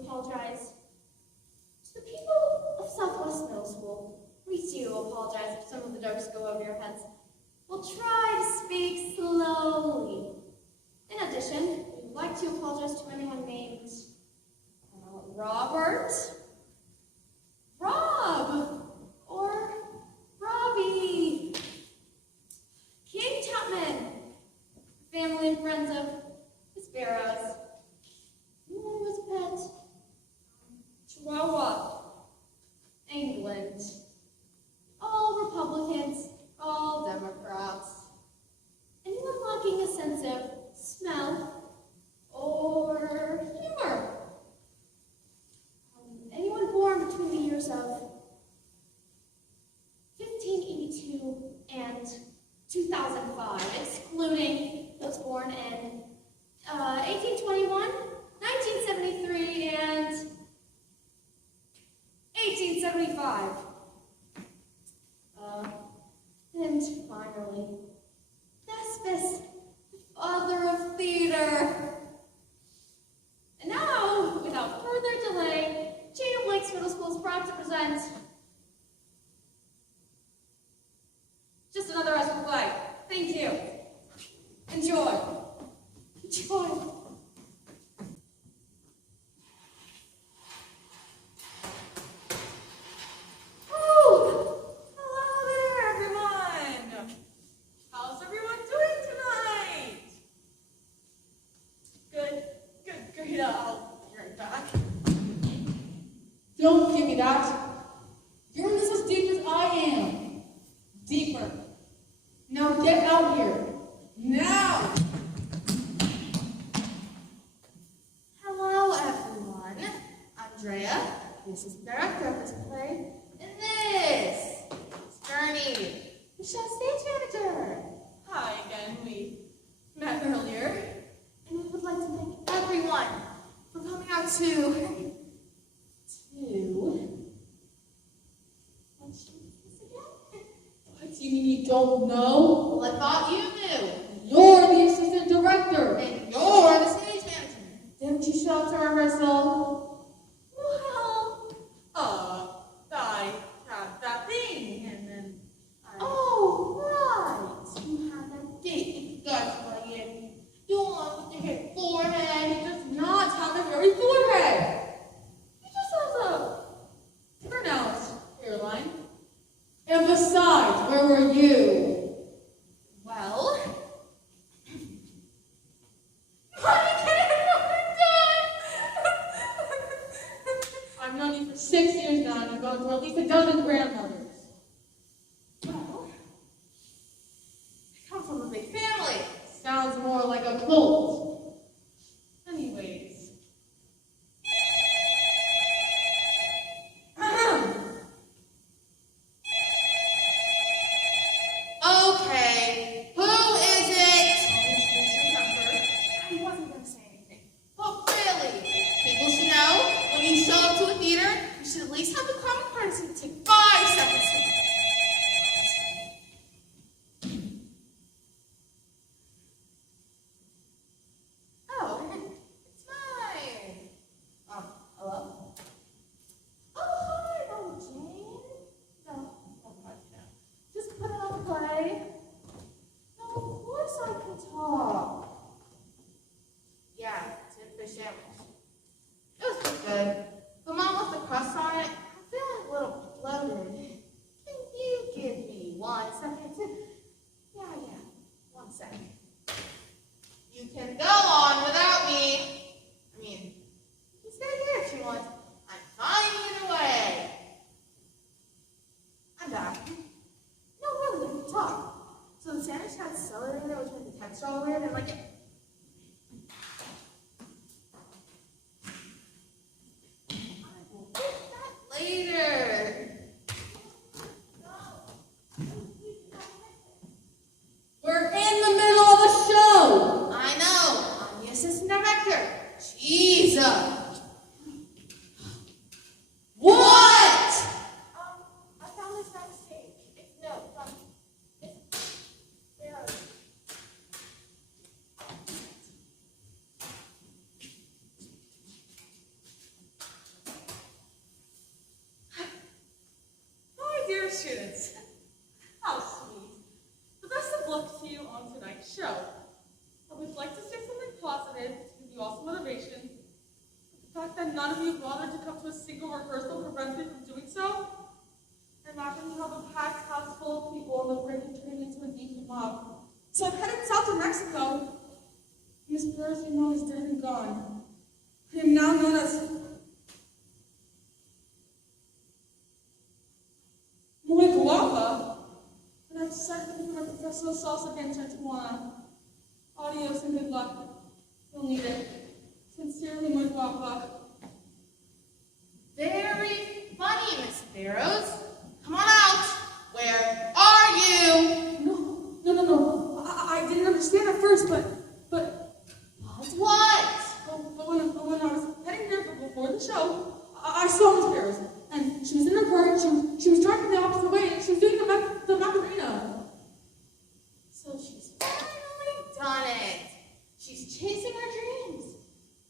apologize to the people of Southwest Middle School. We do apologize if some of the jokes go over your heads. We'll try to speak slowly. In addition, we'd like to apologize to anyone named Robert, Rob, or Robbie, King Tupman, family and friends of the Sparrows. Anyone with a pet? Chihuahua, England. All Republicans, all Democrats. Anyone lacking a sense of smell or humor? Anyone born between the years of 1582 and 2005, excluding those born in 1821, 1973, and 1875. And finally, Thespis, the father of theater. And now, without further delay, Jada Blake's Middle School is proud to present just another Oscar play. Thank you. Enjoy. Enjoy. Don't give me that. You're in this as deep as I am. Deeper. Now get out here. Now! Hello, everyone. Andrea. This is the director of this play. And this is Bernie, the show stage manager. Hi again, we met earlier. And we would like to thank everyone for coming out to let's do this again. What do you mean you don't know? Well, I thought you knew. You're the assistant director. And you're the stage manager. Didn't you show up to rehearsal? Well, I had that thing, and then oh, right. You had that date. That's why you want to hit forehead. He does not have a very forehead. He just has a pronounced hairline. And besides, where were you? well. I've known you for 6 years now, and you've gone through at least a dozen grandmothers. Well, I come from a big family. Sounds more like a cult. Anyways. Okay, who is it? I wasn't going to say anything. But really, people should know when you show up to a theater, you should at least have the common courtesy to take 5 seconds bothered to come to a single rehearsal prevents me from doing so? Imagine you have a packed house full of people and the break is turning into a decent mob. So I'm headed south to Mexico. Miss Burroughs, you know, is dead and gone. I am now known as Muy Guapa, and I've decided to become a professional salsa dancer in Tijuana. Adios and good luck. You'll need it. Sincerely, Muy Guapa. Very funny, Miss Barrows. Come on out. Where are you? No. I didn't understand at first, but What? when I was heading there before the show, I saw Miss Barrows, and she was in her car, and she was driving the opposite way, and she was doing the Macarena. So she's finally done it. She's chasing her dreams.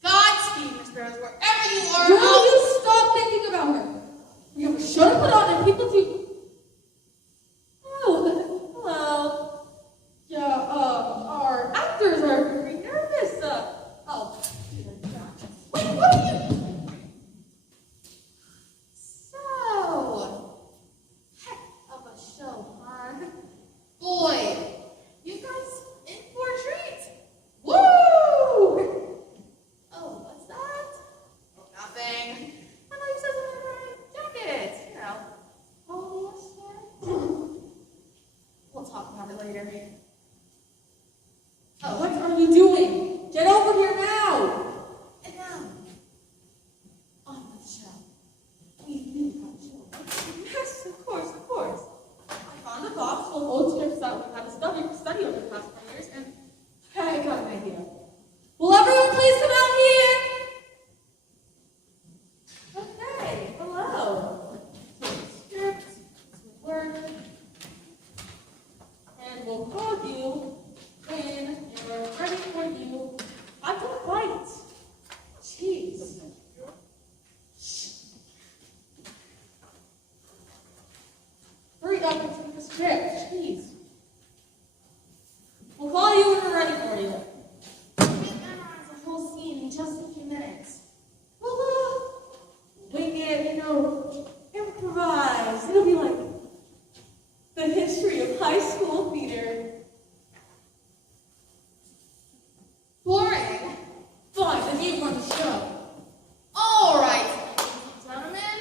Godspeed, Miss Barrows, wherever you are. Will you stop thinking about her? You have a show to put on and people to... Oh, hello. Yeah, our actors are very nervous. Wait, what are you? So, heck of a show, huh? Boy, you guys in for a treat. Woo! Oh, what's that? Oh, nothing. I know you said something about my jacket. You know, polyester. We'll talk about it later. Oh, What are you doing? Get over here now. and now, on with the show. We have a show. Yes, of course. I found a box full of old scripts that we had to study over the past 10 years, and I got an idea. Will everyone please come out here? Okay, hello. Script, work, and we'll call you when we're ready for you. I don't bite. Jeez. Shh. Hurry up and take the script. Jeez. We'll call you when we're ready for you. We can memorize the whole scene in just a few minutes. Wing it, improvise. It'll be like the history of high school theater. Boring. Fine, then you run the show. All right, ladies and gentlemen,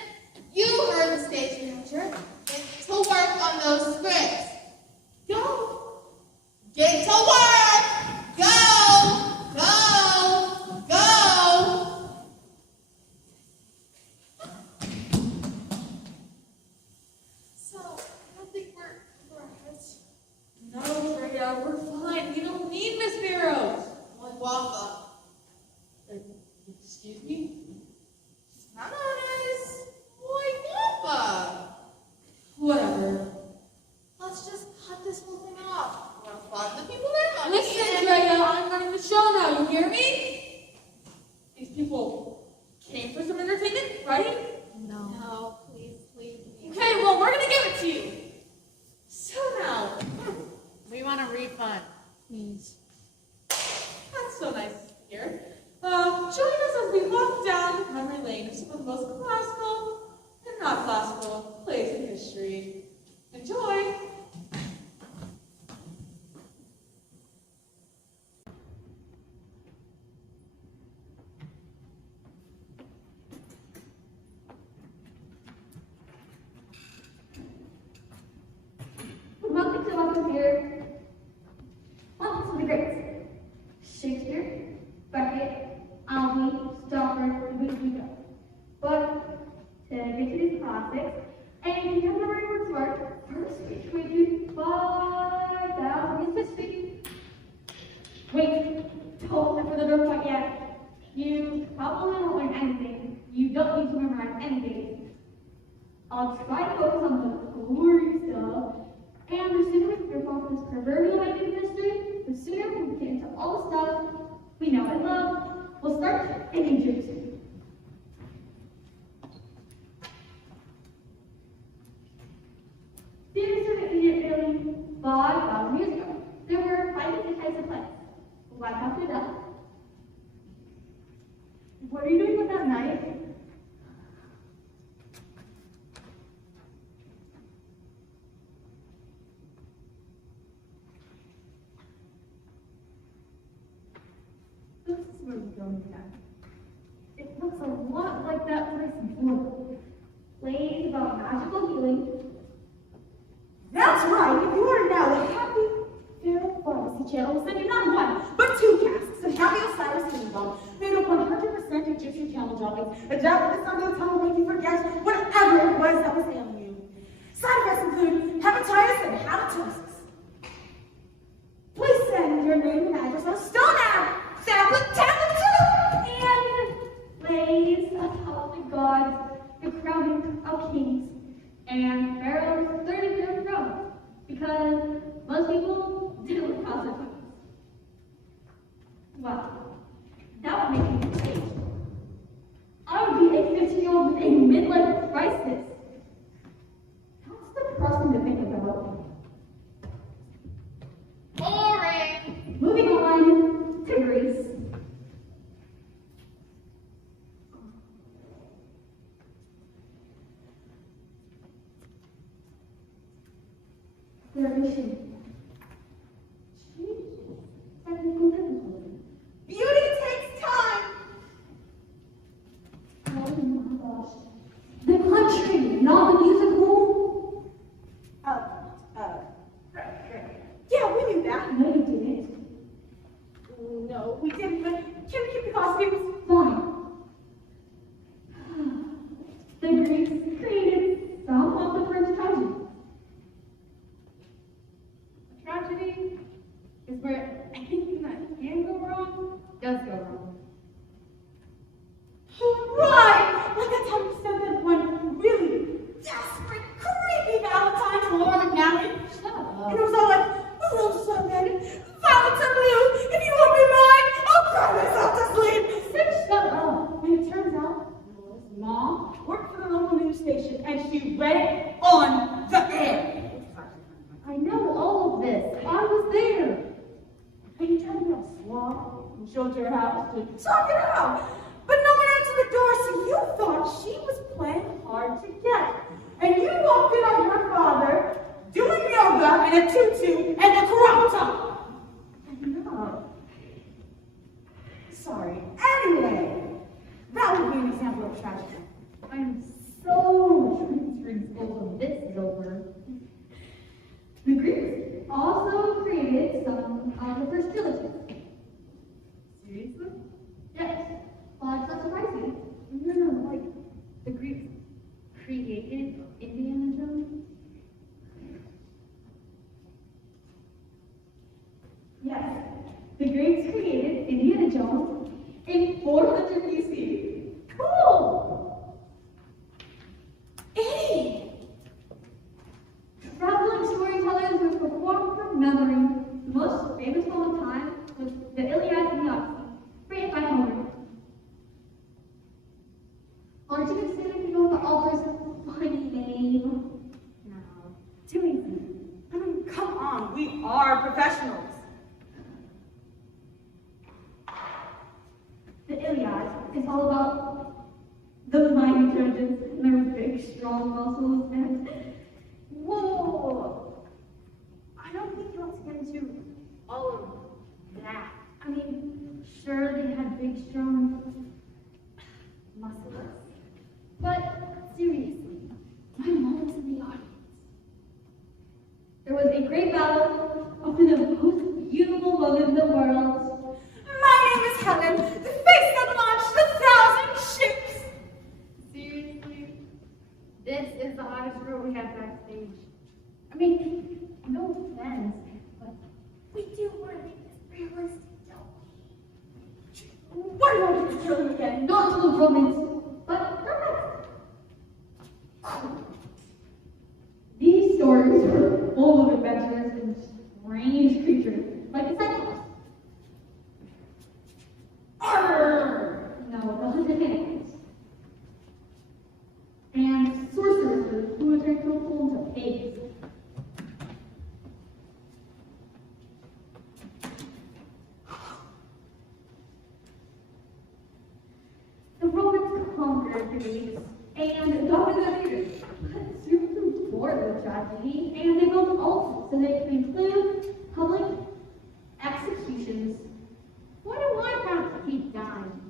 you heard the stage manager. Get to work on those scripts. Go. Get to work. Go. So, I don't think we're ahead. No, Freya, we're fine. We don't need Miss Barrows. One guapa. Excuse me? Not honest. Muy guapa. Whatever. Let's just cut this whole thing off. We're fun the people in. Listen, Freya, I'm running the show now. You hear me? These people came for some entertainment, right? No, please. Okay, well, we're gonna give it to you. So now, We want a refund, please. that's so nice to hear. Join us as we walk down memory lane of some of the most classical and not classical plays in history. Enjoy! Welcome to welcome here. Welcome to the greats. Shakespeare, Beckett, Albee, Stoddard, the list we go. But to get to these classics, and if you have never heard Wordsworth, first speech we do 5,000 his speech. Wait, don't look for the door quite yet. You probably won't learn anything. You don't need to memorize anything. I'll try to focus on the glory stuff. And the sooner we can off this proverbial idea of history, the sooner we can get into all the stuff we know and love. We'll start in Egypt. Theater started in Italy 5,000 years ago. There were 5 different types of plays. Right after that. What are you doing with that knife? going down. It looks a lot like that place before. Plays about magical healing. That's right. If you are now a happy Pharaoh Pharmacy channel, will send you not one, but 2 casks of Happy Osiris Healing Balm made of 100% Egyptian camel droppings. A dab of this on your tongue will make you forget whatever it was that was ailing you. Side effects include hepatitis and halitosis. Please send your name and address on Stone Ave, Tablet 2. And plays about the gods, the crowning of kings, and Pharaoh's 33rd throne. Because most people didn't cross their tongues. Well, that would make me change. I would be a 50-year-old with a midlife crisis. That's depressing to think about. Boring. Moving on to Greece. Their mission. Technical difficulty. Beauty takes time. Oh my gosh. The country, not the musical. Yeah, we knew that. No, you didn't. No, we didn't, but can we keep the costumes? Fine. The Greeks created some of the French tragedy. A tragedy is where anything that can go wrong does go wrong. Right! Like that time you said that one really desperate, creepy Valentine to Laura McNally. Shut And up. it was all like, roses are red, violets are blue, if you won't be mine, I'll cry myself to sleep. Said shut up. And it turns out, Laura's mom worked for the local news station, and she read it on the air. I know all of this. I was there. And you tried to be all suave and showed her house to talk it out. But no one answered the door, so you thought she was playing hard to get. And you walked in on her father doing yoga in a tutu and a crop top. No. Sorry. Anyway, that would be an example of tragedy. I'm so transferring when this is over. The Greeks also created some of the first trilogies. Seriously? Yes. Well, it's not surprising. No, like the Greeks created Indiana Jones. Yes. The Greeks created Indiana Jones in 400 BC. Cool! Hey! Traveling storytellers would perform from memory. The most famous one of time was the Iliad and the Odyssey, written by Homer. Aren't you excited to know the author's funny name? No. Too easy. I mean, come on, we are professionals. The Iliad is all about the mighty judges and their big, strong muscles and whoa! I don't think you want to get into all of that. I mean, sure they had big, strong muscles, but seriously, my mom was in the audience. There was a great battle over the most beautiful woman in the world. My name is Helen, the face that launched 1,000 ships. Seriously? This is the hottest girl we had backstage. I mean, no offense, but we do want to make this realistic, don't we? Why do you want to kill him again? Not to the romance, but perfect. These stories were full of adventures and strange creatures, like the Cyclops. No, the hunted animals. And sorceresses who would turn people into pigs. The Romans conquered the Greeks and adopted their leaders. But soon grew bored of the tragedy, and they built altars so they could include public executions. Why do I have to keep dying?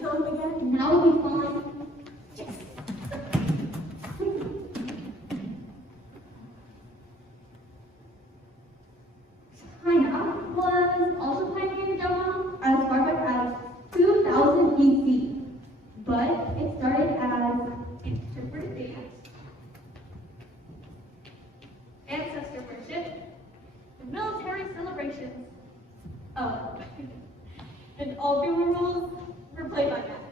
kill him again? And now we'll be fine. Yes. China was also pioneering Java as far back as 2000 BC, but it started as interpretive dance, ancestor worship, and military celebrations. Oh, and all funerals were played by that.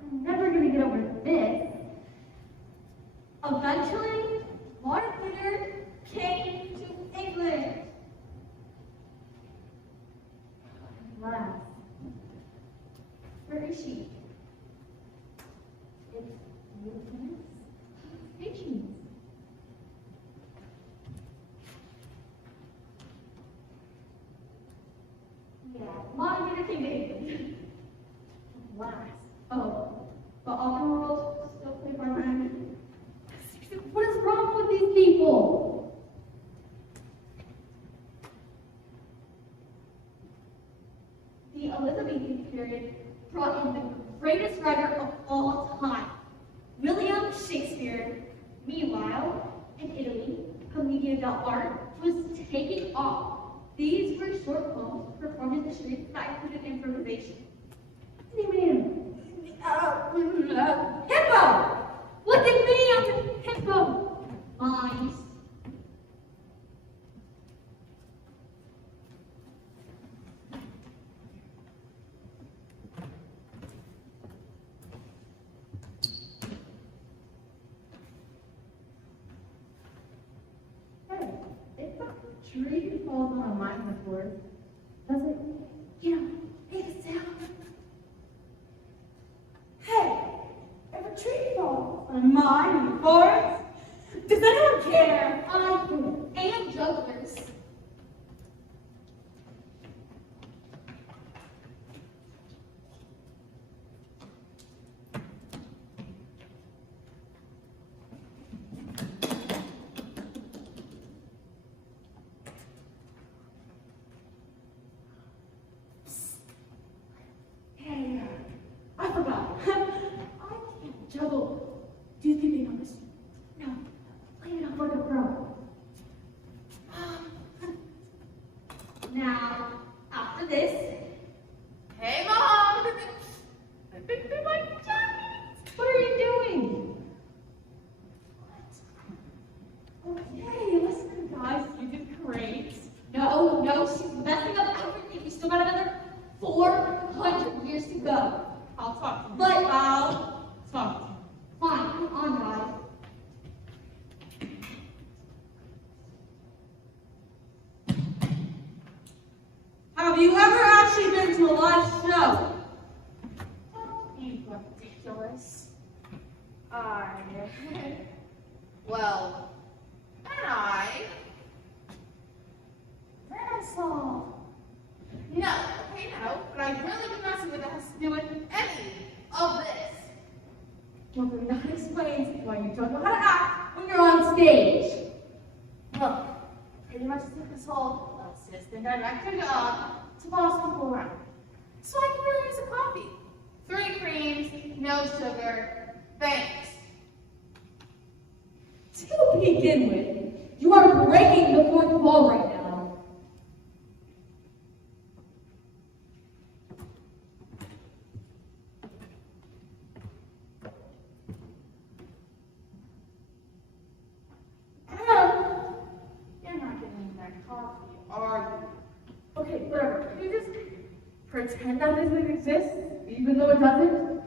I'm never gonna get over this. Eventually, Martin Luther came to England. Wow. Where is she? It's Movement Stations. Yeah, Martin Luther came to England. Last. Oh, but all the world still play by my. What is wrong with these people? The Elizabethan period brought in the greatest writer of all time, William Shakespeare. Meanwhile, in Italy, commedia dell'arte was taking off. These were short poems performed in the streets that included improvisation. Hippo! Look at me, I'm a hippo! Nice. Hey, if a tree falls on a mine before, does it, make a sound? Hey, if a tree falls on a mine before, does anyone care? I do. And jugglers. Hey, I forgot. I can't juggle. Do you think they noticed? No, play it off like a pro. Now, after this, Hey, Mom! I think they might jackets. What are you doing? Okay, listen, guys, you did great. No, she's messing up everything. You still got another 400 years to go. I'll talk to you. But, I'll talk to you. fine, come on, guys. Have you ever actually been to a live show? You ridiculous. Well, then I saw. No, okay, no, but I really do not see what that has to do with any of this. Well, then that explains why you don't know how to act when you're on stage. Look, pretty much took this whole assistant director job to boss people around. So I can really use a coffee. 3 creams, no sugar, thanks. To begin with, you are breaking the fourth wall right now. You're not getting me that coffee, are you? Okay, whatever. Can you just pretend that this thing exists, even though it doesn't?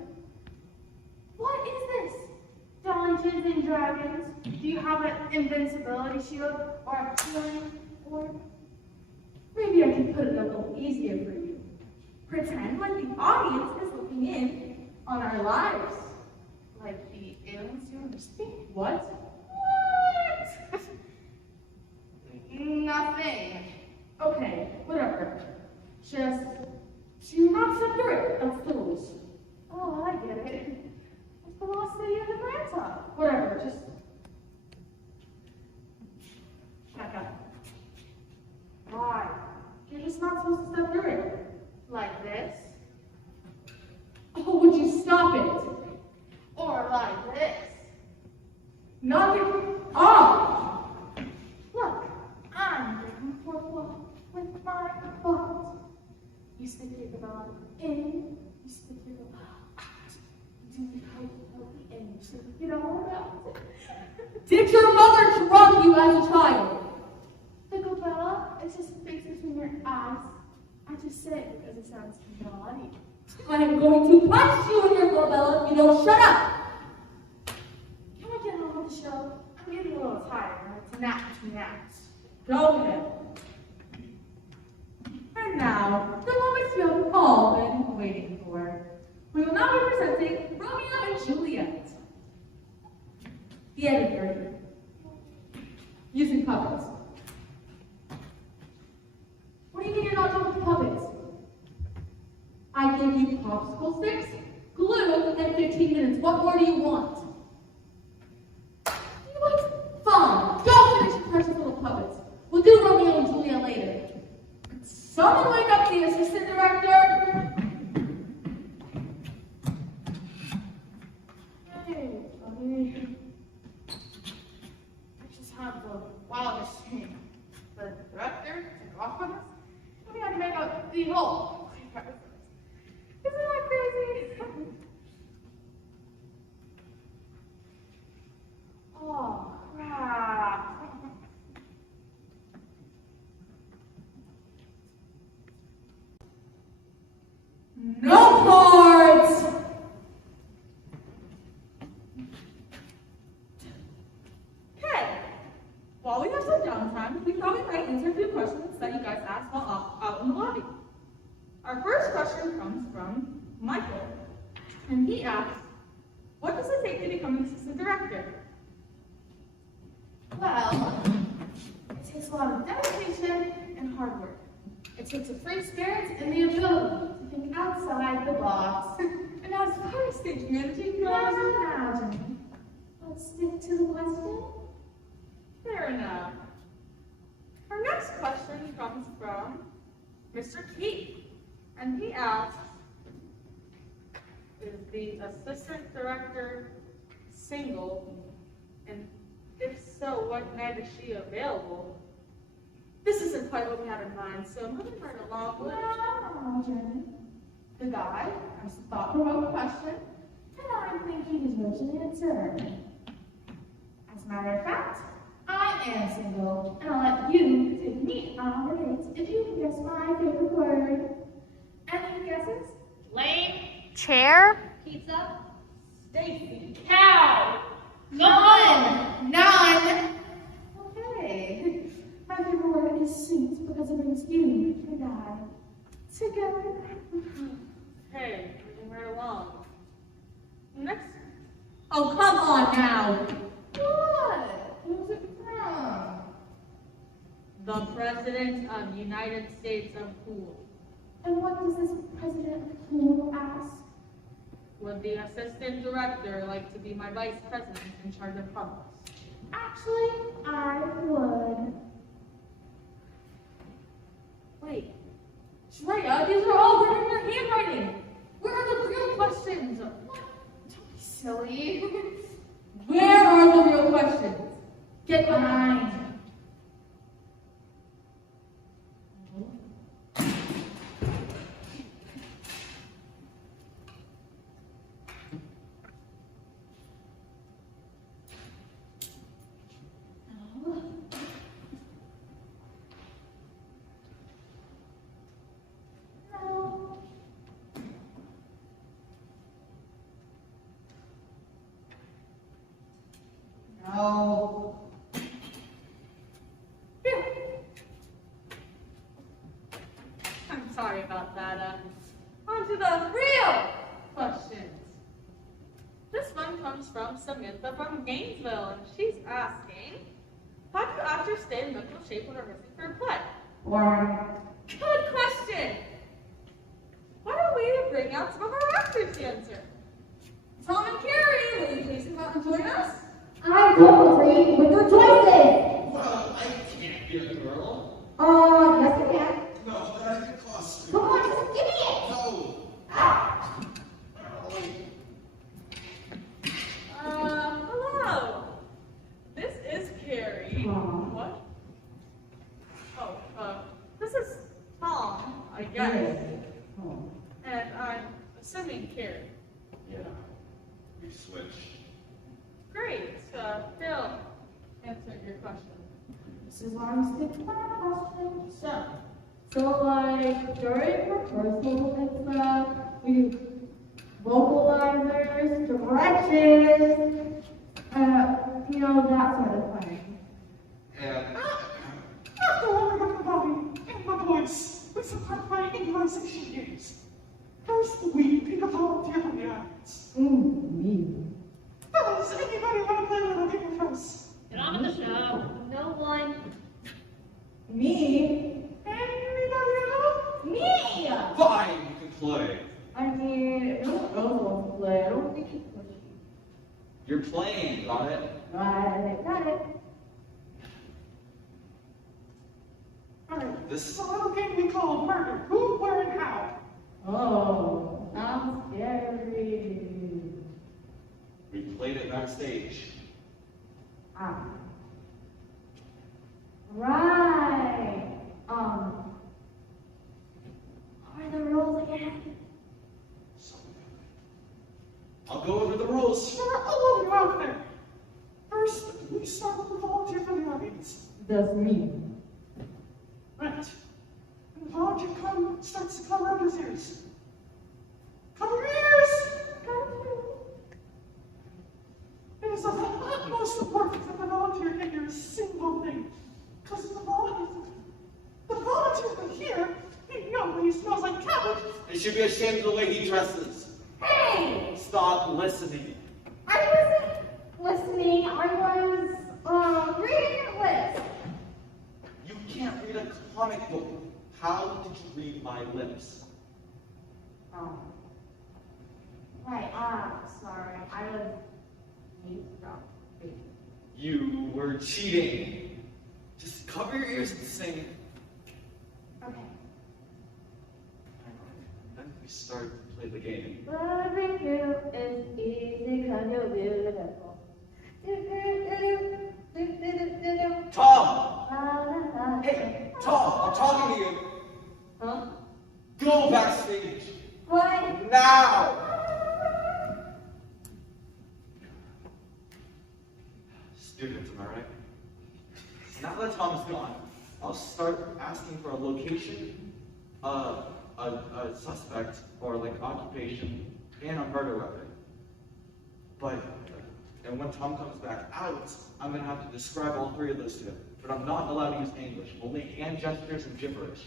What is this? Dungeons and Dragons? Do you have an invincibility shield or a healing orb? Maybe I can put it a little easier for you. Pretend like the audience is looking in on our lives. Like the aliens university? What? What? Nothing. Okay, whatever. Just do not step through it. That's the rules. Oh, I get it. It's the lost city of the Granta. Whatever, just back up. Why? You're just just not supposed to step through it. Like this, Oh, would you stop it? or like this. Knock it off! Look, I'm going for a walk with my butt. You stick your bottom in, you stick your bottom out. Do it healthy, and you stick it all out. Did your mother drug you as a child? Pickle Bella, it's just a face between your eyes. I just say it because it sounds naughty. I am going to punch you in your glabella if you don't shut up! Can we get on with the show? I'm getting a little tired. It's a nap between acts. Go ahead. And now, the moment you have all been waiting for. We will now be presenting Romeo and Juliet. The editor. Using puppets. What do you mean you're not done with puppets? I gave you popsicle sticks, glue, and 15 minutes. What more do you want? Fine. Go finish your precious little puppets. We'll do Romeo and Juliet later. Someone wake up the assistant director. Hey, buddy. I just have the wildest thing. The director took off on us. We had to make up the whole. Isn't that crazy? Oh, crap. No cards! Okay. While we have some downtime, we thought we might answer a few questions that you guys asked while out in the lobby. Our first question comes from Michael, and he asks, what does it take to become an assistant director? Well, it takes a lot of dedication and hard work. It takes a free spirit and the ability to think outside the box. And as far as stage managing Now, goes, now, Jenny, let's stick to the question. fair enough. Our next question comes from Mr. Keith, and he asks, is the assistant director single? And if so, what night is she available? This isn't quite what we had in mind, so moving right along with Now, Jenny, the guy asked a thought-provoking question, and I'm thinking he deserves an answer. As a matter of fact, I am single, and I'll let you take me on a date if you can guess my favorite word. Any guesses? Lame. Chair? Pizza. Stacy. Cow. None! Okay. My favorite word is sweet because it brings you and I together. Okay, moving right along. Next. Oh, come on now. What? Who's it from? The President of the United States of Pool. And what does this president of the pool ask? Would the assistant director like to be my vice president in charge of puppets? Actually, I would. Wait, Shreya, these are all written in your handwriting. Where are the real questions? What? Don't be silly. Where are the real questions? Get Fine. No. I'm sorry about that. On to the real questions. This one comes from Samantha from Gainesville, and she's asking, how do actors stay in mental shape when rehearsing for a play? Good question. Why don't we bring out some of our actors to answer? Tom and Carrie, will you please come out and join us? I don't agree with your choices. Well, I can't be a girl. Yes, you can. No, I guess. Oh. And I'm assuming Karen. Yeah, we switched. Great. Phil, answer your question. This is honestly my question. So like during rehearsal and stuff, we do vocalizers, directions, that sort of thing. And After all, I got the body and my voice with some part of my improvisation games. First, we pick a volunteer from the audience. Me. Does anybody want to play a little game with us? Get on with the show. No one. Me? Anybody else? Me! fine, you can play. I mean, if no one else wants to play, I don't think it's pushy. You're playing, got it? Got it. Alright, This- is a little game we call Murder. Who, where, and how. Oh, sounds scary. We played it backstage. Ah. Right. What are the rules again? So, I'll go over the rules. Sure, I'll love you out there. First, we start with the volunteer from the audience. That's me. Right. And the volunteer starts to cover up his ears. Cover your ears! It is of the utmost importance that the volunteer can hear a single thing. Because the volunteer can hear, he knows he smells like cabbage. They should be ashamed of the way he dresses. Hey! Stop listening. I wasn't listening. I was reading your list. You can't read a comic book. How did you read my lips? Right. Sorry. I was. You were cheating. Just cover your ears and sing. Okay. Then we start to play the game. Loving you is easy 'cause you're beautiful. Tom! Hey, Tom, I'm talking to you. Huh? Go backstage. What? Now! Students, am I right? Now that Tom's gone, I'll start asking for a location, a suspect, or like occupation, and a murder weapon. And when Tom comes back out, I'm gonna have to describe all three of those to him. But I'm not allowed to use English, only hand gestures and gibberish.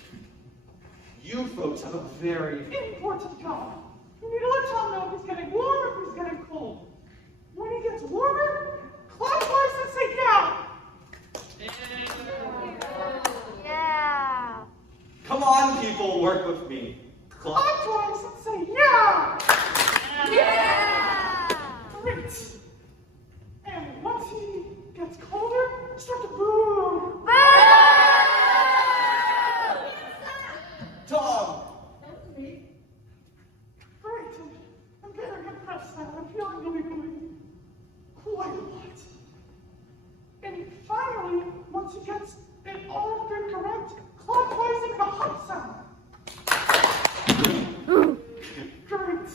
You folks have a very Important job. You need to let Tom know if he's getting warm or if he's getting cold. When he gets warmer, clockwise and say yeah. Yeah. Come on, people, work with me. Clockwise and say yeah. Yeah. Great. And once he gets colder, start to boo. Tom! Great. I'm very impressed now. I'm feeling you'll be doing quite a lot. And finally, once he gets it all been correct, clockwise and the hot sound. Great.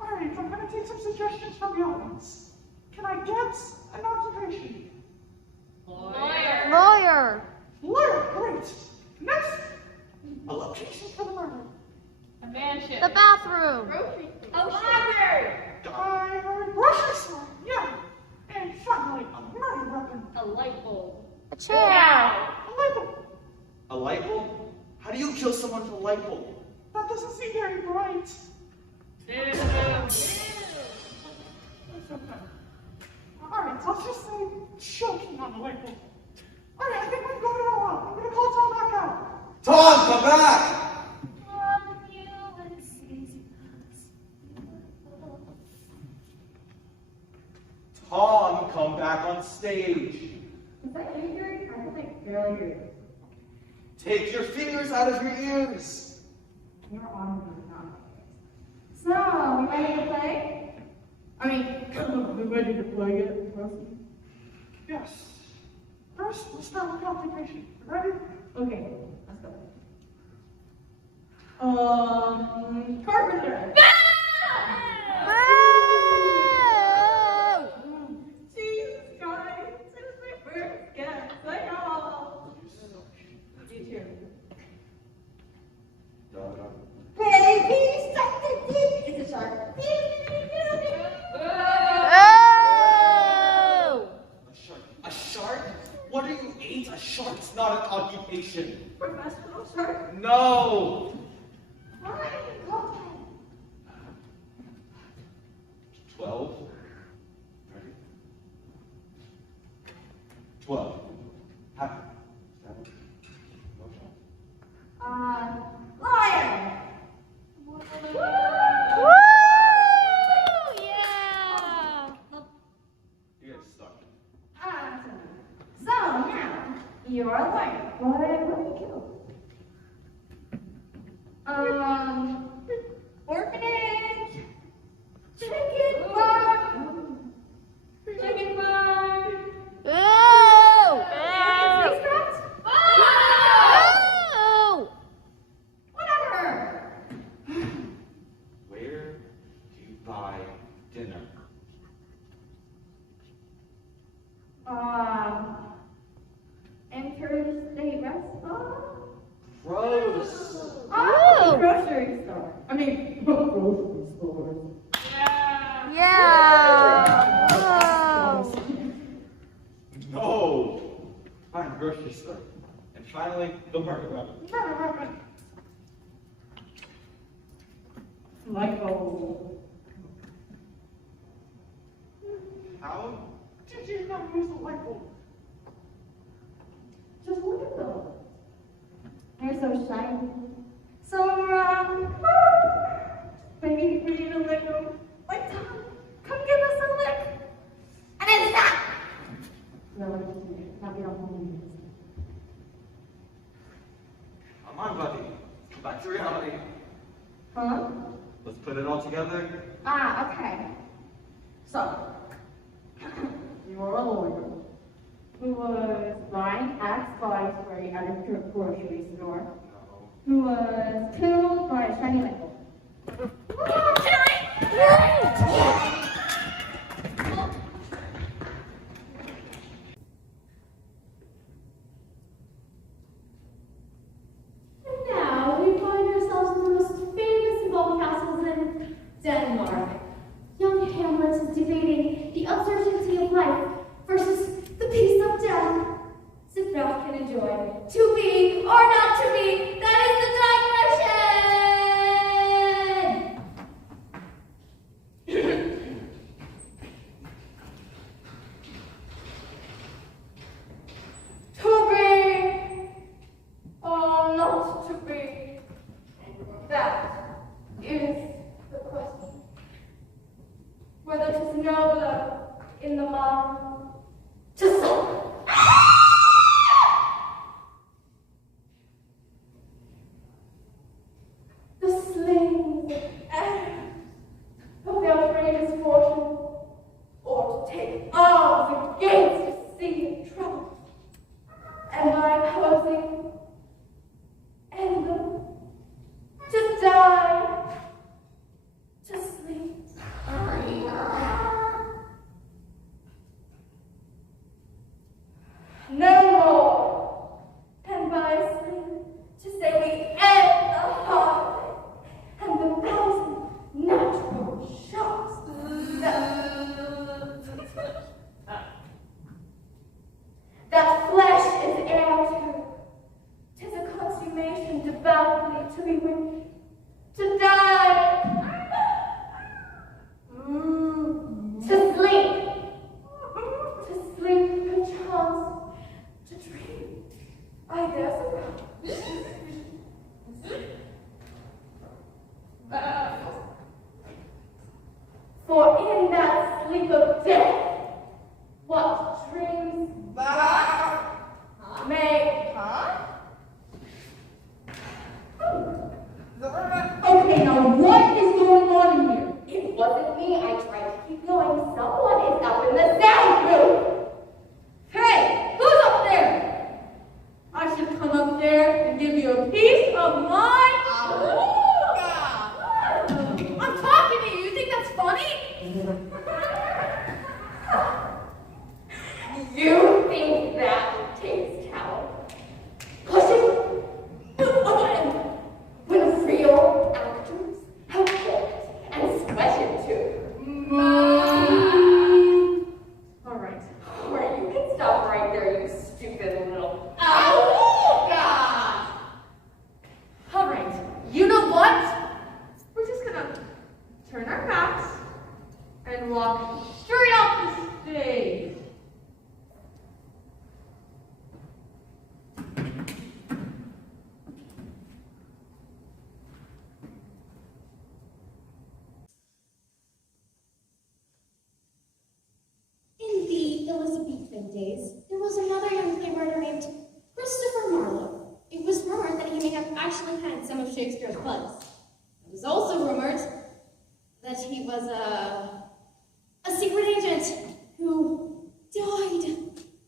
Alright, I'm gonna take some suggestions from the audience. Can I get an occupation? Lawyer. Lawyer, great. Next, a location for the murder. A mansion. The bathroom. A library. I heard grocery store, yeah. And finally, a murder weapon. A light bulb. A chair. A label. A light bulb? How do you kill someone with a light bulb? That doesn't seem very bright. Alright, let's just say choking on the label. Alright, I think we've got it all out. I'm gonna call Tom back out. Tom, come back! Tom, come back on stage. Is that you hearing? I think barely hear you. Take your fingers out of your ears. You're on me now. So, you ready to play? I mean, We ready to play it? Yes. First, we'll start with occupation. Ready? okay, let's go. Carpenter. Jesus Christ, this is my first guess. I know. You too. Baby, stop the dick. It's a shark. A shark. A shark? What are you, 8? A shark's not an occupation. Professional shark. No! Fine, go ahead. 12. Ready? 12. Happy. 7. Lion. You guys suck. So now you are a lion. What will you kill? Orphanage. Chicken farm. Chicken farm. Spacecraft. Whatever. Where do you buy dinner? Empire State Restaurant. Gross! Grocery store. I mean, grocery stores. No! Fine, grocery store. And finally, the murder weapon. Michael. How did you not use a light bulb? Just look at them. They're so shiny. So, maybe for you to lick them. Like, Tom, come give us a lick. And then stop. No, not be on home. Come on, buddy. Come back to reality. Huh? Let's put it all together. Okay. So, you're a lawyer who was buying axe body spray at a grocery store, No. who was killed by a shiny light bulb. And now we find ourselves in the most famous of all castles in Denmark. Young Hamlet is debating the uncertainty of life versus the peace of death. Sifraf can enjoy to be or not to be. That is the digression. To be or not to be. That is the question. Whether 'tis nobler in the mind to suffer. The slings of their greatest fortune, or to take arms against a sea of trouble. Am I posing? And them to die, to sleep. No more. And by sleep, to say we end the heartache and the thousand natural shocks that flesh is heir to. 'Tis a consummation devoutly to be wished, to die, to sleep, perchance, to dream. I guess. For in that sleep of death, what dreams may Okay, now what is going on in here? It wasn't me. I tried to keep going. Someone is up in the sound booth. Hey, who's up there? I should come up there and give you a piece of my know what? We're just gonna turn our backs and walk Straight up the stage. In the Elizabethan days, there was another young playwright named Christopher Marlowe. It was rumored that he may have actually had some of Shakespeare's plays. It was also rumored that he was a secret agent who died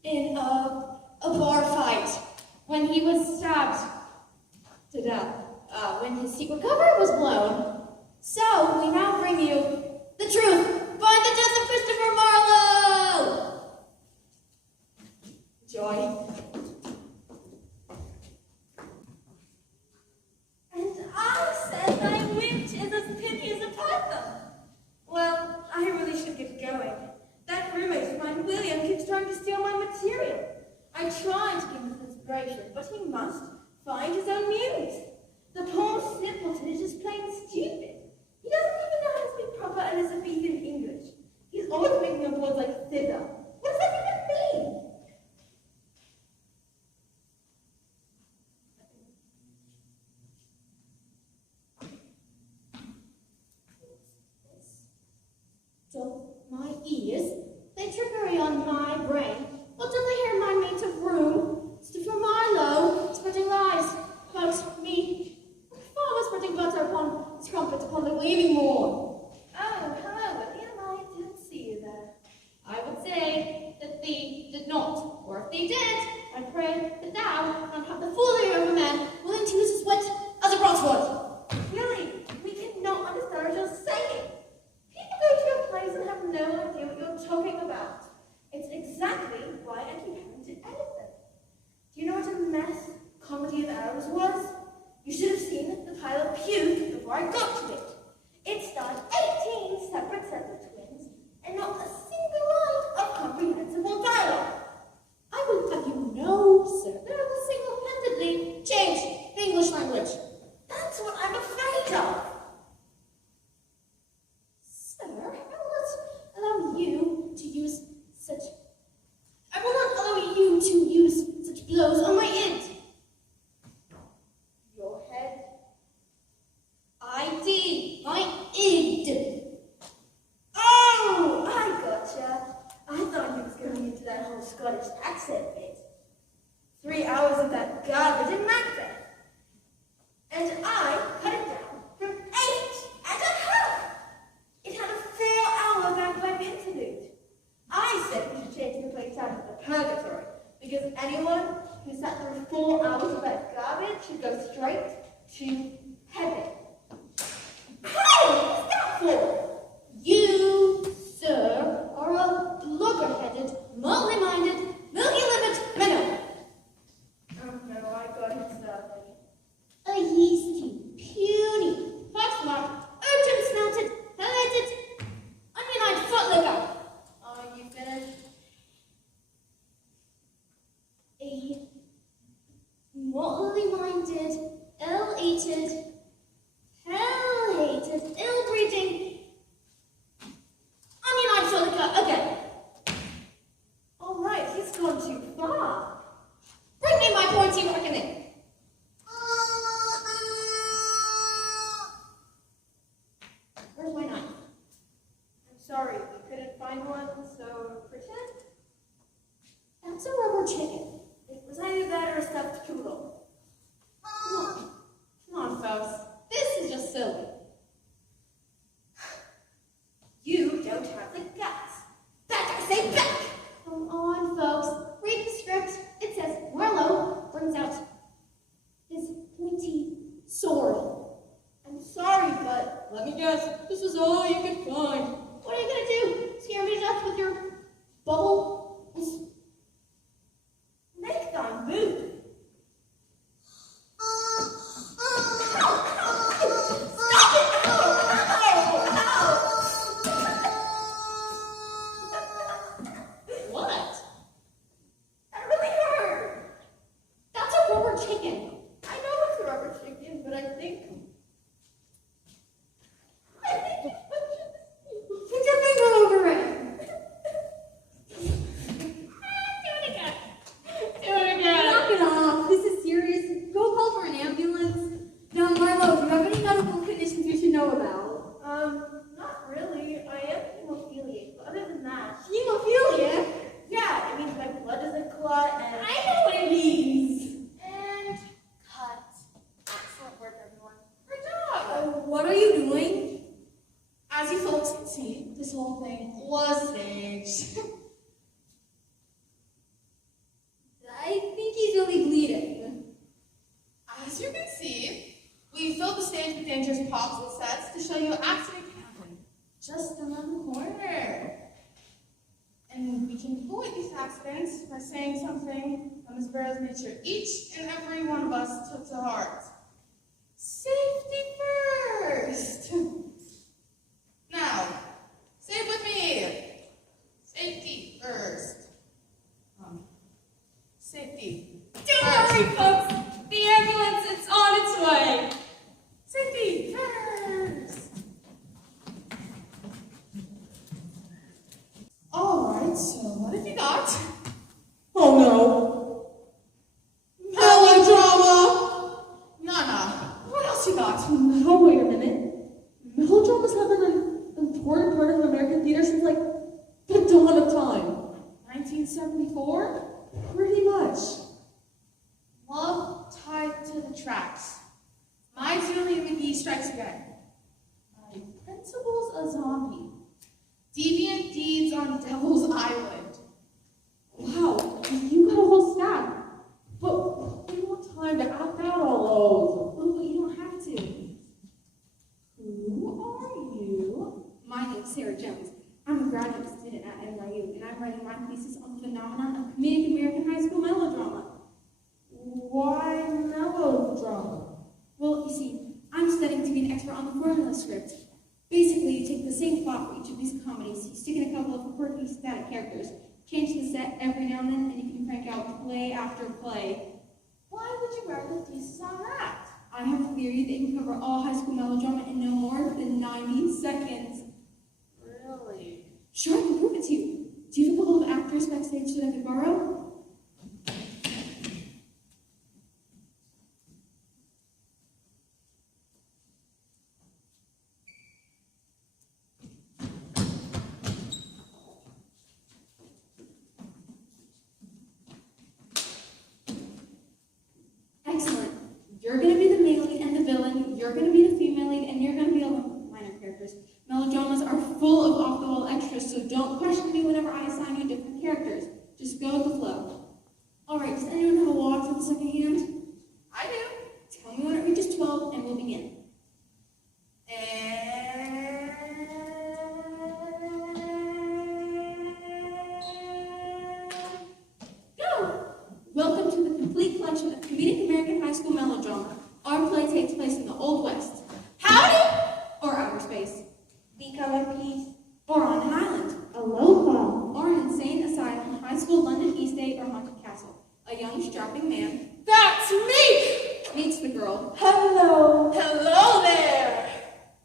in a bar fight when he was stabbed to death, when his secret cover was blown. So, we now bring you the truth behind the death of Christopher Marlowe! Joy. And I said my witch is as pithy as a python. Well, I really should get going. That roommate of mine, William, keeps trying to steal my material. I tried to give him inspiration, but he must find his own muse. The poor simpleton is just plain stupid. He doesn't even know how to speak proper Elizabethan English. He's always making up words like thither. What does that even mean? Dull my ears, then trickery on my brain. What do they hear my mate of room? Christopher Marlowe, spreading lies about me. Farmer spreading butter upon his crumpet upon the gleaming morn. Oh, hello, William. I didn't see you there. I would say that thee did not, or if thee did, I pray that thou not have the foolery of a man willing to use his wit as a broadsword. Really, we cannot understand what you're saying. People go to your plays and have no idea what you're talking about. It's exactly why I keep having to edit them. Do you know what a mess Comedy of Errors was? You should have seen the pile of puke before I got to it. It starred 18 separate sets of twins and not a single line of comprehensible dialogue. I will have you know, sir, that I will single-handedly change the English language. That's what I'm afraid of. Sir, I will not allow you to use such... I will not allow you to use such blows on my id. Your head. ID, my id. Oh, I gotcha. I thought you was going into that whole Scottish accent bit. 3 hours of that garbage in Macbeth. And I cut it down from 8.5. It had a 4-hour bagpipe interlude. I said we should change the play title to Purgatory, because anyone who sat through 4 hours of that garbage should go straight to heaven. Hey, what's that for? You, sir, are a logger-headed, multi-minded, milky-lipped minnow. Oh no, I got it sadly. A yeasty, puny, poxmarked, urchin-snouted, headed, onion-eyed footlicker. Are you finished? A motley-minded, ill-eated, hell-hated, ill-breeding, onion-eyed footlicker again. All right, he's gone too far. Bring me my pointy reckoning. Where's my knife? I'm sorry, we couldn't find one, so pretend. That's a rubber chicken. It was either that or a stuffed poodle. Come on, folks. This is just silly. You don't have the guts. Back, I say back! Come on, folks. Read the script. It says Marlowe brings out his pointy sword. I'm sorry, but Let me guess. This is all you could find. What are you gonna do? Scare me to death with your bubble? make thy move. Stop it! What? That really hurt. That's a rubber chicken. I know it's a rubber chicken, but I think in dangerous props and sets to show you an accident can happen just around the corner. And we can avoid these accidents by saying something that Ms. Barrows made sure each and every one of us took to heart. Safety first. Now, say it with me. Safety first. Safety. Don't worry, folks. The ambulance, it's on its way. Safety first. All right, so what have you got? Oh no. Melodrama! Nana, what else you got? No, wait a minute. Melodramas have been an important part of American theater since like the dawn of time. 1974? Pretty much. Love tied to the tracks. My Julie McGee strikes again. My principal's a zombie. Deviant deeds on Devil's Island. Wow, you got a whole stack. But we don't want time to act out all Oh, but you don't have to. those. Who are you? My name's Sarah Jones. I'm a graduate student at NYU, and I'm writing my thesis on the phenomenon of comedic American high school melodrama. Why melodrama? Well, you see, I'm studying to be an expert on the formula script. Basically, you take the same plot for each of these comedies, you stick in a couple of quirky static characters, change the set every now and then, and you can crank out play after play. Why would you write a thesis on that? I have a theory that you can cover all high school melodrama in no more than 90 seconds. Really? Sure, I can prove it to you. Do you have a couple of actors backstage that I could borrow? Excellent. You're going to be the main lead and the villain. You're going to be the female lead, and you're going to be all the minor characters. Melodramas are full of off-the-wall extras, so don't question me whenever I assign you different characters. Just go with the flow. All right, does anyone have a watch with a second hand? I do. Tell me when it reaches 12, and we'll begin. Go! Welcome to the complete collection of comedic American high school melodrama. Our play takes place in the Old West. Howdy! Or outer space. Become a piece. Or on an island. Aloha. Or an insane asylum, high school, London East Day, or haunted castle. A young, strapping man That's me! meets the girl. Hello. Hello there!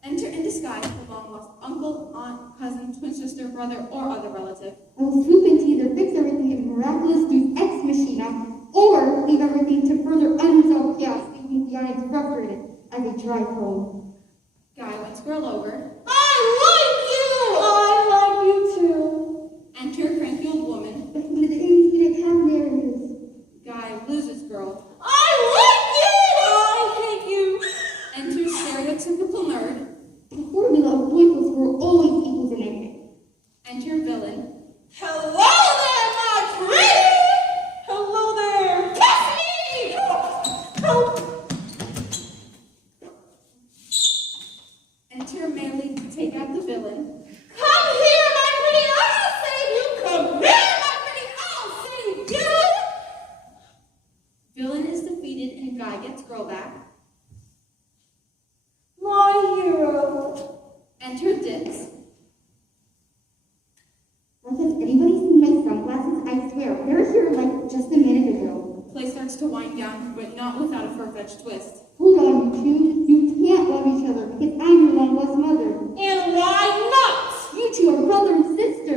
Enter in disguise the long-lost uncle, aunt, cousin, twin sister, brother, or other relative. I will swoop in to either fix everything in miraculous deus ex machina, or leave everything to further unresolved chaos, leaving the audience frustrated as they drive home. Guy wins girl over. I like you too. Enter cranky old woman. But the things didn't have narratives. Guy loses girl. I hate you. Enter stereotypical nerd. The formula of joyfuls were always equals and negative. Enter villain. Hello there, my pretty! Hello there. Kiss me! Help. Enter man lead to take out the villain. Come here, my pretty! I'll save you! Come here, my pretty! I'll save you! Villain is defeated and guy gets girl back. My hero. Enter Dix. Has anybody seen my sunglasses? I swear, they were here like just a minute ago. Play starts to wind down, but not without a far-fetched twist. Hold on, you two. You can't love each other because I'm your long-lost mother. And why not? You two are brother and sister.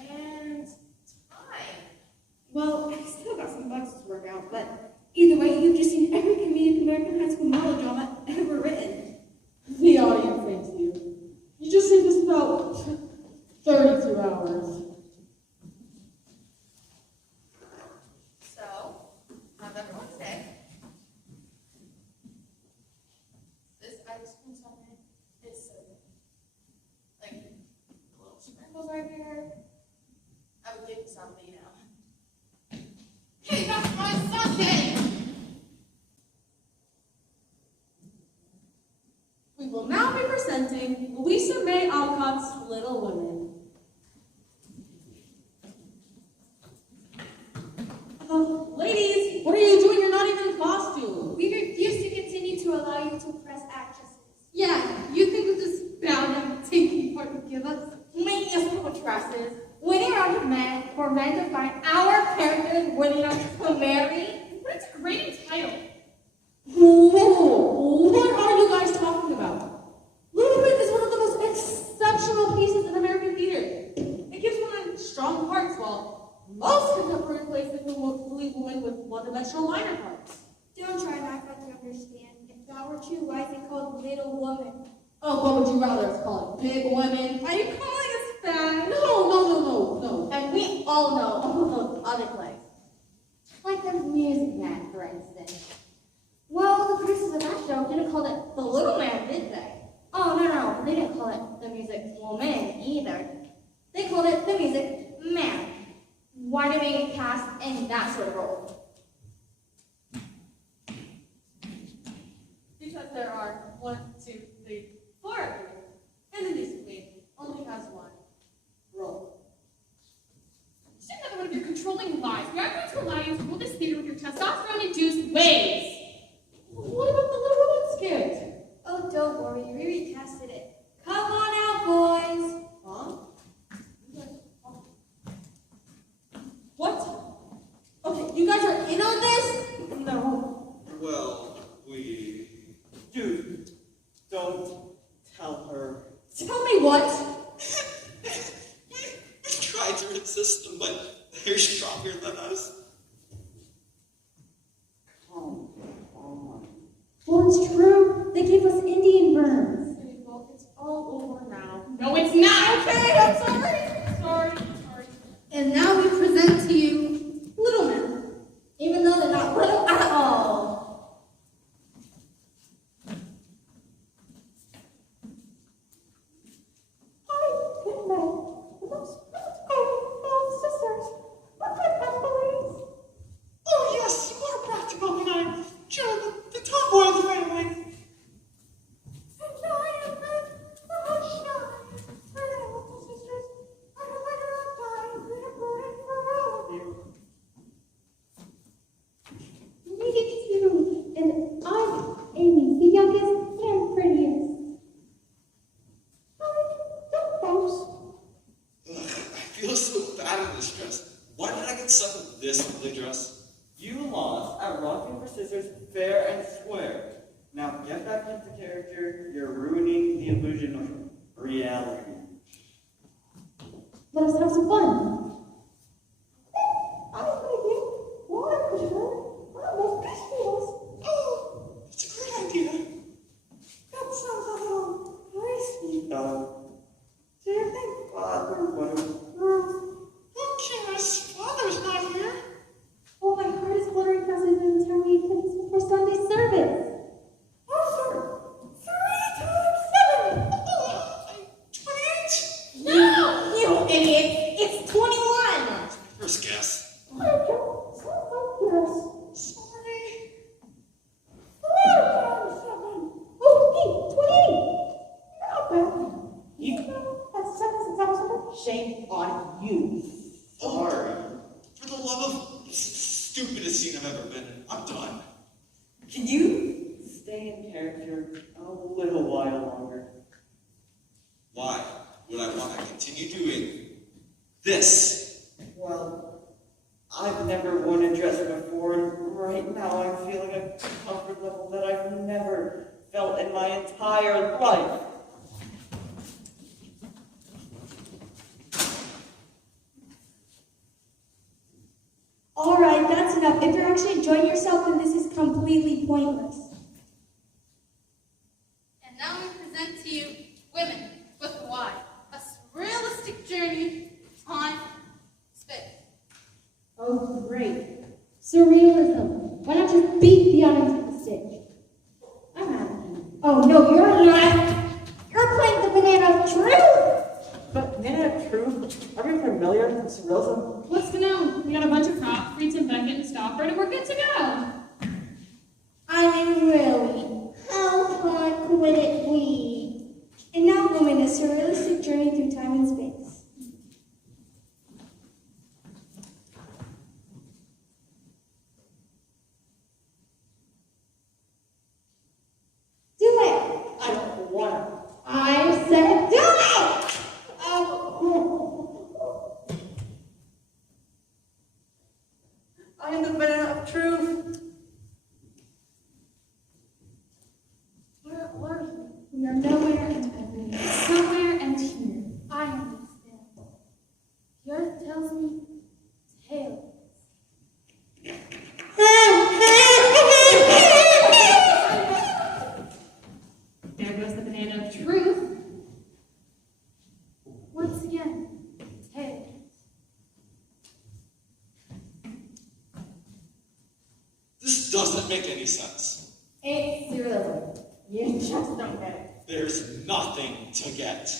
And time. Well, I've still got some bugs to work out, but either way, you've just seen every comedic American high school melodrama ever written. The audience thanks you. You just saved us about 32 hours. So, how's everyone's day? This ice cream something is so good. Like, the little sprinkles right here. I would give something now. Hey, that's my Sunday! We will now be presenting Louisa May Alcott's Little Women. Ladies, what are you doing? You're not even in costume. We refuse to continue to allow you to press actresses. Yeah, you think we'll just bow down and take the part you give us? Mania's little dresses. Winning around of men for men to find our characters worthy enough to marry. But it's a great title. Whoa, what are you guys talking about? Little Women is one of the most exceptional pieces in American theater. It gives women strong parts, while most contemporary plays leave women with one-dimensional minor parts. Don't try and act like you understand. If that were true, why is it called Little Woman? Oh, what would you rather us call it? Big women? Are you calling us fat? No. And we all know all those other plays. Like the Music Man, for instance. Well, the producers of that show didn't call it The Little Man, did they? Oh, no. They didn't call it The Music Woman either. They called it The Music Man. Why do we cast in that sort of role? Because there are 1, 2, 3, 4 of you, and the music queen only has one role. Just another one of your controlling lies. We aren't going to allow you to rule this theater with your testosterone-induced ways. What about the Little Women skit? Oh, don't worry, we recasted it. Come on out, boys. Huh? What? Okay, you guys are in on this? No. Well, Dude, don't tell her. Tell me what? We tried to resist them, but they're stronger than us. Come on. Well, it's true. They gave us Indian burns. Well, it's all over now. No, it's not. Okay, I'm sorry. Sorry. And now we present to you Little Men, even though they're not little at all. Oh yes, you are practical benign. Joe, the tomboy of the family. Me too. And I'm Amy, the youngest and prettiest. Don't boast. Ugh, I feel so bad in this dress. Why did I get stuck with this ugly dress? You lost at rock, paper, scissors, fair and square. Now get back into character. You're ruining the illusion of reality. Let us have some fun. I was thinking, why would you almost peaceful? Oh, it's a great idea. That sounds a little risky. Do you think Father would have? Who cares? Father's not here. Oh, my heart is fluttering faster than the time we did this before Sunday service. Oh, 3 times 7. I'm 28. No, you idiot! It's 21. First guess. Sorry. 4 times 7. Oh, 28. Not bad. That's 7,000. Shame on you. Sorry. For the love of stupidest scene I've ever been in, I'm done. Can you stay in character a little while longer? Why would I want to continue doing this? Well, I've never worn a dress before, and right now I'm feeling a comfort level that I've never felt in my entire life. All right, that's enough. If you're actually enjoying yourself, then this is completely pointless. And now we present to you Women with a Y, a surrealistic journey, time, space. Oh, great. Surrealism. Why not just beat the audience at the stage? I'm out of here. Oh, no, you're not. You're playing the banana of truth. But Banana of Truth, are we familiar with surrealism? What's to know? We got a bunch of prop, Fritz and Beckett and Stofford, and we're good to go. I mean, really, how fun could it be? And now, woman, a surrealistic journey through time and space. Do it! I don't want to. I said do it! I am the banana of truth. Where are you? We are nowhere and everywhere. Somewhere and here. I understand. The earth tells me tales. There goes the banana of truth. Once again, tales. This doesn't make any sense. It's surrealism. You just don't get it. There's nothing to get.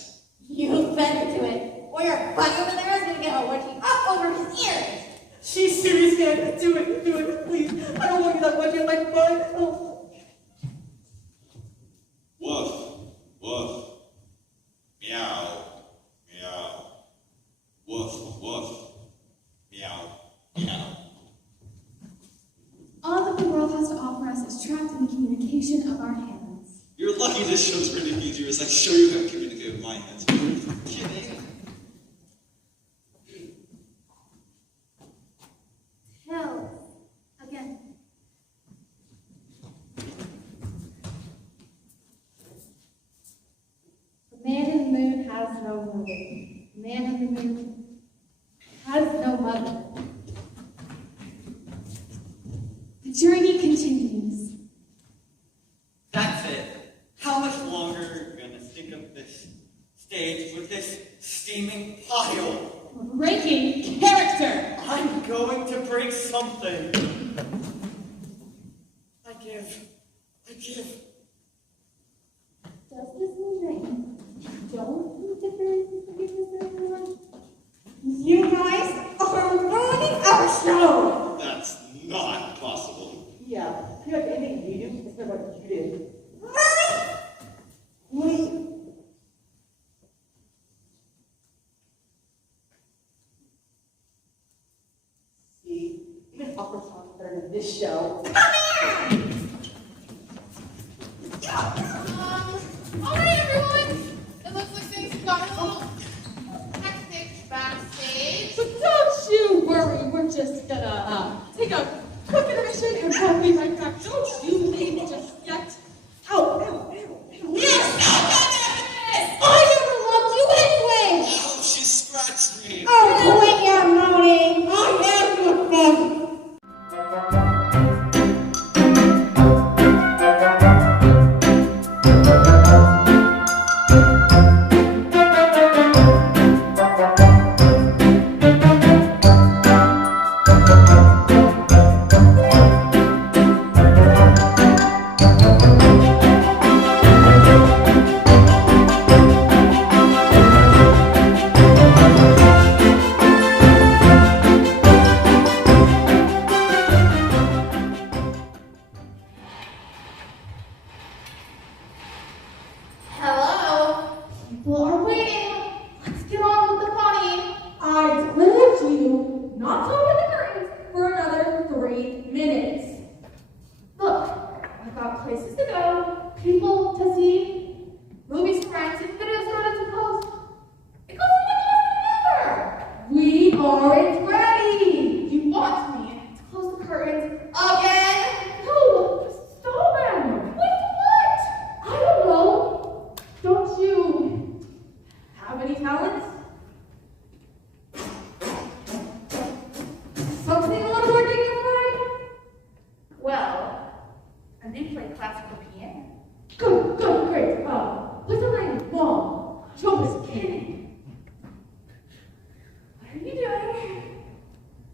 You better do it, or your buddy over there is gonna get a wedgie up over his ears. She's serious, man. Do it, please. I don't want you that wedgie in my butt. Oh. Woof, woof. Meow, meow. Woof, woof. Meow, meow. All that the world has to offer us is trapped in the communication of our hands. You're lucky this show's rated PG, as I show you how to communicate with my hands. Kidding. Tales. Again. The man in the moon has no mother. The man in the moon has no mother. The journey continues. That's it. How much longer are we gonna stick up this stage with this steaming pile? Breaking character. I'm going to break something. I give. Does this mean that you don't need to forgiveness of everyone? You guys are ruining our show. That's not possible. Yeah, you have anything you do, it's not what you did. Really? Wait. See, even opera songs are better than this show. Come here! All right, everyone. It looks like things have gotten a little hectic backstage. But don't you worry, we're just gonna take a quick intermission and we'll be right back. Don't you leave just yet. Ow, ow, ow, ow. Yes! I never loved you anyway! Ow, she scratched me. Oh, quit your moaning! I am your friend! Hello? People are waiting. Let's get on with the party. I told you not to open the curtains for another 3 minutes. Look, I've got places to go, people to see, movies to rent, and videos to edit to post. It goes on forever. We aren't ready! You want me to close the curtains again? No, just stop them! With what? I don't know. Don't you have any talents? Something a little more dignified? Well, I do play classical piano. Good, great. What's the name? Mom. Joe was kidding. What are you doing?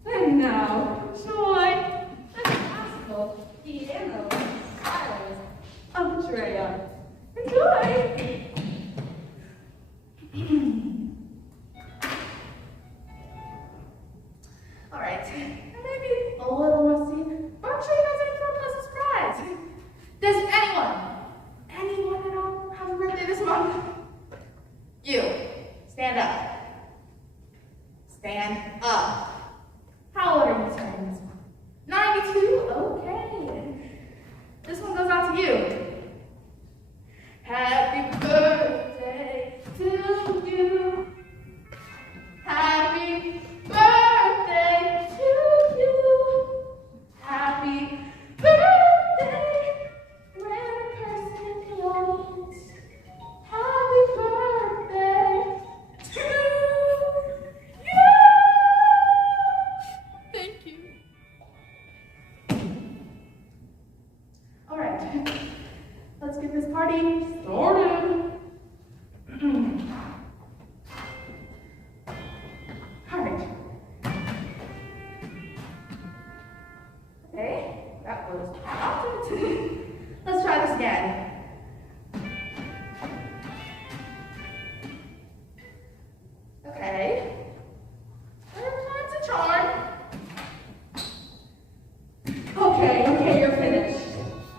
And now, joy. The classical piano stylist. Andrea. Enjoy. and maybe a little rusty, but I'm sure you guys are in for a pleasant surprise. Does anyone at all have a birthday this month? You, stand up. Stand up. How old are you turning this month? 92? Okay. This one goes out to you. Happy birthday to you. Happy birthday to you. Happy birthday, rare person in the audience. Happy birthday to you. Thank you. All right, let's get this party started. All right. Okay, that was out. Let's try this again. Okay. That's a charm. Okay, you're finished.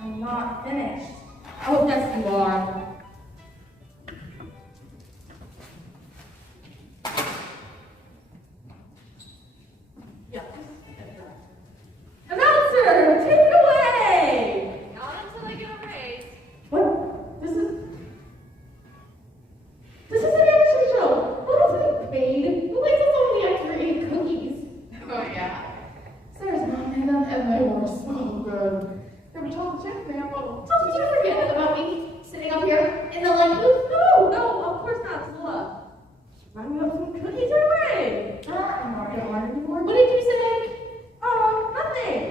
I'm not finished. Oh, yes, you are. Yeah. Announcer, take it away! Not until I get a raise. What? This is an amateur show. What is it paid? Who likes us only extra 8 cookies? Oh yeah. Sarah's mom made them and they were so good. They were chocolate chip, man. Did you forget about me sitting up here in the light booth? No, of course not, Zilla. Run me up some cookies right away. I'm not gonna want anymore. What did you say? Oh, nothing.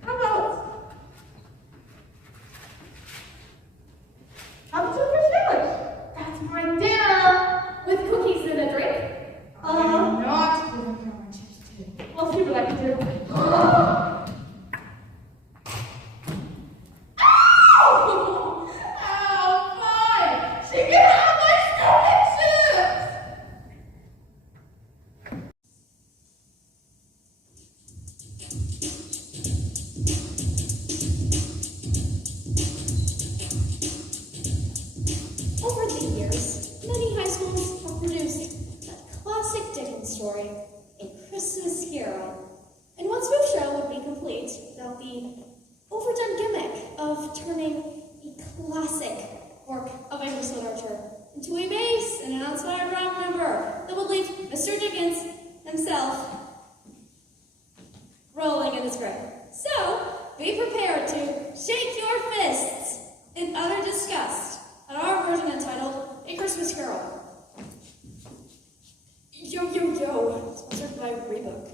How about a sandwich? That's my dinner with cookies and a drink. I'm not going to throw my chips too. Let's see what I can do. Ow! Ow, fine! She can have my stomach chips! Over the years, many high schools have produced that classic Dickens story, A Christmas Carol. And what spook show would be complete without the overdone gimmick of turning a classic work of English literature into a bass and an uninspired rock number that would leave Mr. Dickens himself rolling in his grave. So, be prepared to shake your fists in utter disgust at our version entitled A Christmas Carol. Yo, yo, yo, sponsored by Reebok.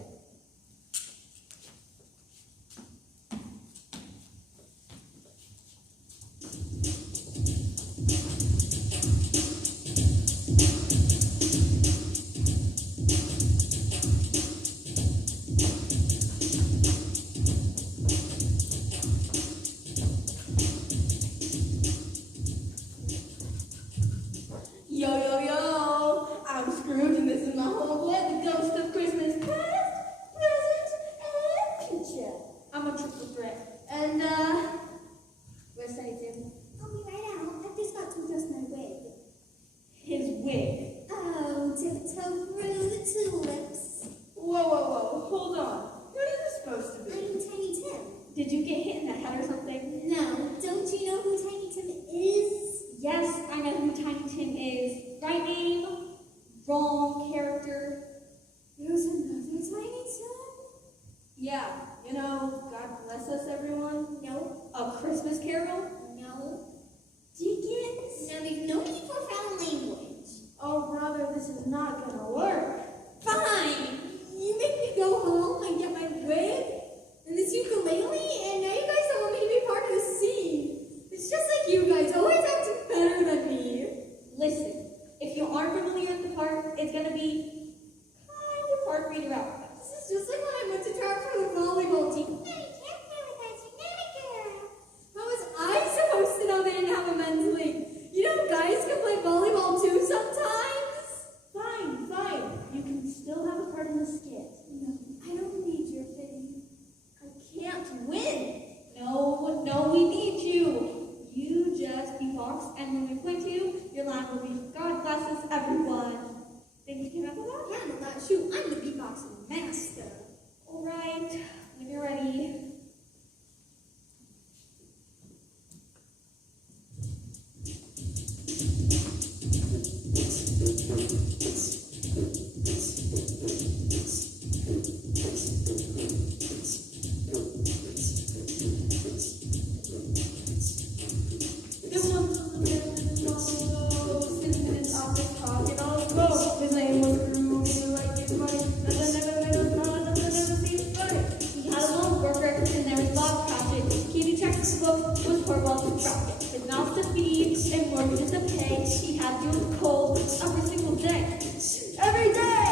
Yo, yo, yo, I'm Scrooge and this is my homeboy, the ghost of Christmas past, present, and future. I'm a triple threat. And, where's Sunny Tim? I'll be right out. I've just got to adjust my wig. His wig. Oh, tiptoe through the tulips. Whoa, whoa, whoa, hold on. What is this supposed to be? I'm Tiny Tim. Did you get hit in the head or something? No, don't you know who Tiny Tim is? Yes, I know who Tiny Tim is. Right name, wrong character. There's another Tiny Tim? Yeah, you know, God bless us, everyone. No. A Christmas Carol? No. Dickens? Now there's no need for foul language. Oh, brother, this is not gonna work. Fine. You make me go home and get my wig and this ukulele, and now you guys don't want me to be part of the scene. It's just like you guys always acted better than me. Listen, if you aren't going to leave the part, it's going to be kind of hard for you to out. This is just like when I went to talk for the volleyball team. No, you can't play with us. You're not a girl. How was I supposed to know they didn't have a men's league? You know, guys can play volleyball too sometimes. Fine, fine. You can still have a part in the had to was cold every single day. Every day!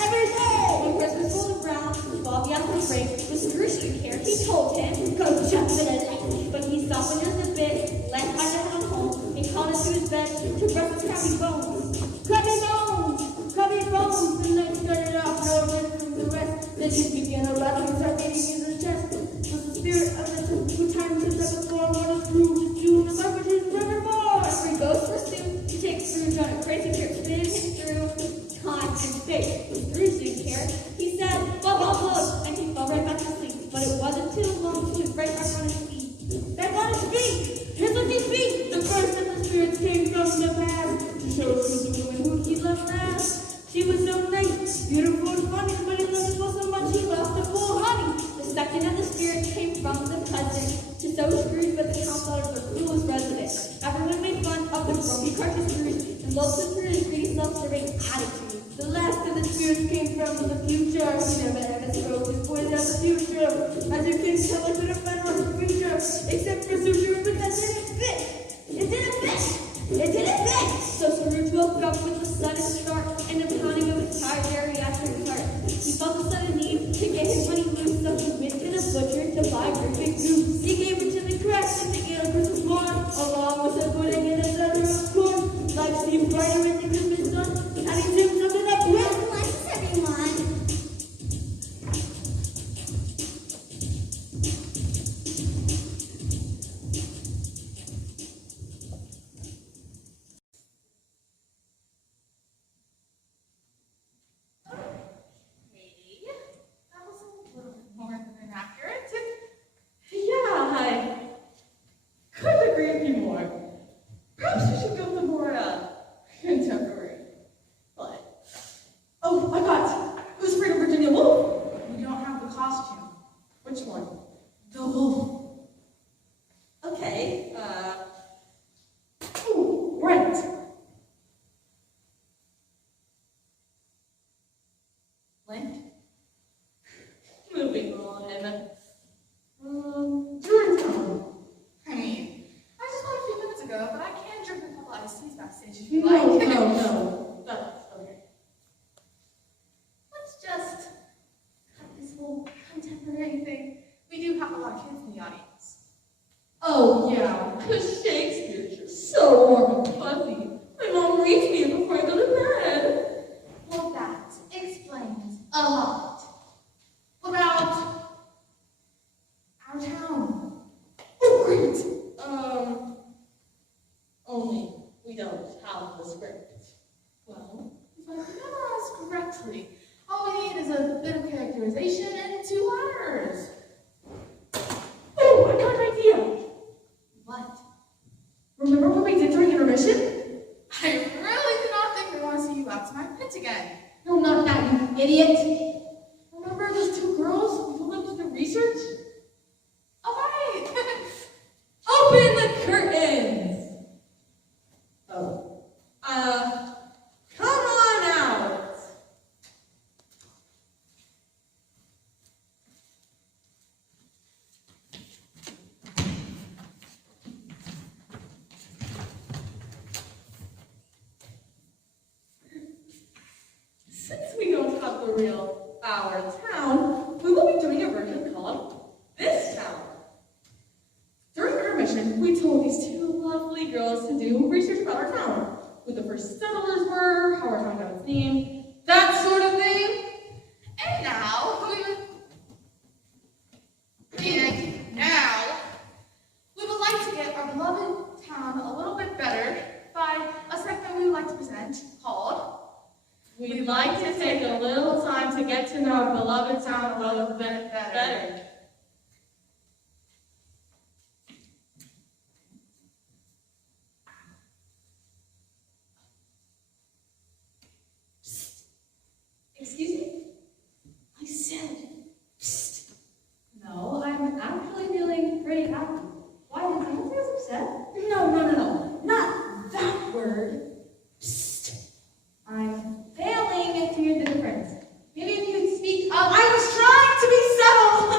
Every day! When Christmas rolled around, Bobby asked for a break, but Scrooge didn't care. He told him, go jump in it. But he softened just a bit, let Ida come home, and called into his bed to brush his crabby bones. Crabby bones! Crabby bones! And then started off no rest from the rest. Then he began a rattle and started beating in his chest. Was the spirit of the two times the devil form, one is Scrooge, is June, and life is forevermore. Every ghost pursued to take Scrooge on a crazy trip, spinning him through time and space. Scrooge didn't care. He said, blah, blah, blah, and he fell right back to sleep. But it wasn't too long till he was right back on his feet. Back on his feet! His looking feet! The first of the spirits came from the past to show Scrooge the woman who he loved last. She was so nice, beautiful, and funny, but he loved her so much he lost the full honey. The second of the spirit came from the cousin to show Scrooge what the town thought of the coolest resident. Everyone made fun of the grumpy carcass Scrooge and loathed him for his greedy self-serving attitude. The last of the spirits came from the future. He never ever spoke his voice of the future. As you can tell, I could have been on the future, except for Scrooge, but that didn't fit. It didn't fit. It didn't fit. So Scrooge woke up with a sudden start and a pounding of his tired geriatric heart. He felt a sudden need to get his money loose, so he went to the butcher to buy a great big goose. He gave it to the cracks and the ale Christmas morn, along with a pudding and a center of corn. Life seemed brighter in the Christmas sun, and he took something up with. Bless everyone. Maybe that was a little bit more than inaccurate. Yeah, I couldn't agree with you more. Perhaps you should go the more contemporary. But oh, I got Who's Afraid of Virginia Woolf? We don't have the costume. Which one? The wolf. Okay. Oh, right. Link? Moving on. Georgetown. I mean, I just went a few minutes ago, but I can drink a couple iced teas backstage if you No, like. no. That's okay. Let's just cut this whole contemporary thing. We do have a lot of kids in the audience. Oh, yeah, because Shakespeare's just so warm and fuzzy. My mom reads me before I go to bed. Well, that explains a lot. What about our town? Oh, great. Only we don't have the script. Well, if I memorize correctly, all we need is a bit of characterization and 2 letters. Oh, I got an idea. What? Remember what we did during intermission? I really do not think we want to see you out to my pit again. No, not that, you idiot. Remember those 2 girls we told them to do research? All right. Open the curtains! Oh. Come on out! Since we don't have the real Our Town, we will be doing a version called This Town. During intermission, we told these 2 lovely girls to do research about our town, who the first settlers were, how our town got its name, that sort of thing. And now we would like to get our beloved town a little bit better by a segment we would like to present called We'd like to take a little time to get to know our beloved town a little bit better. Excuse me? I said, psst. No, I'm actually feeling pretty happy. Why did you feel upset? No. Not that word. Psst. I'm failing to hear the difference. Maybe if you could speak up. I was trying to be subtle.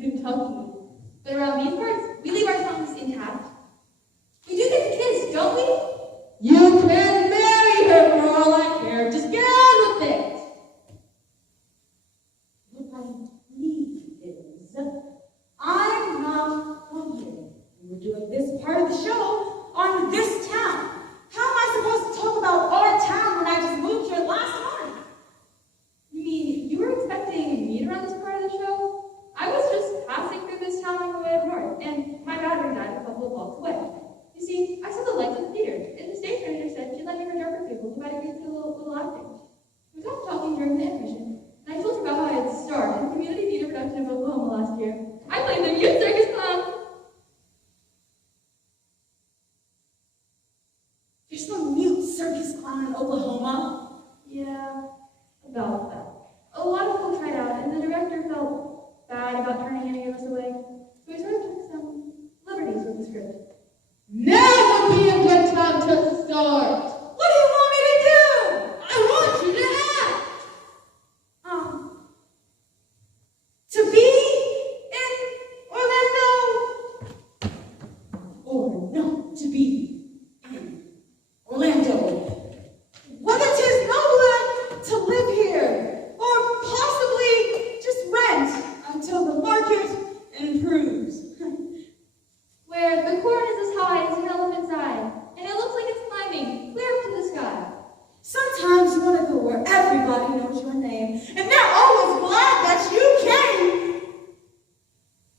Kentucky. But around these parts, we leave our tongues intact. We do get the kids, don't we? You can marry her for all I care. Just get on with it. What I need is, I'm not from here. We're doing this part of the show on this town. How am I supposed to talk about our town when I just moved here last month? You mean you were expecting me to run this part of the show? I was just passing through this town on the way up north, and my battery died a couple of blocks away. You see, I saw the lights of the theater, and the stage manager said she'd let me reserve for people who might agree to a little acting. We got talking during the intermission, and I told her about how I had starred in the community theater production of Oklahoma last year. I played the youth circus clown. You're some mute circus clown in Oklahoma. Yeah, about that. A lot of people tried out, and the director felt bad about turning any of us away, so he sort of took some liberties with the script. Now would be a good time to start. What do you want me to do? I want you to act. To be in Orlando, or not to be in Orlando. Whether 'tis nobler to live here, or possibly just rent until the market improves. Where the corn is as high as an elephant's eye, and it looks like it's climbing clear up to the sky. Sometimes you want to go where everybody knows your name, and they're always glad that you came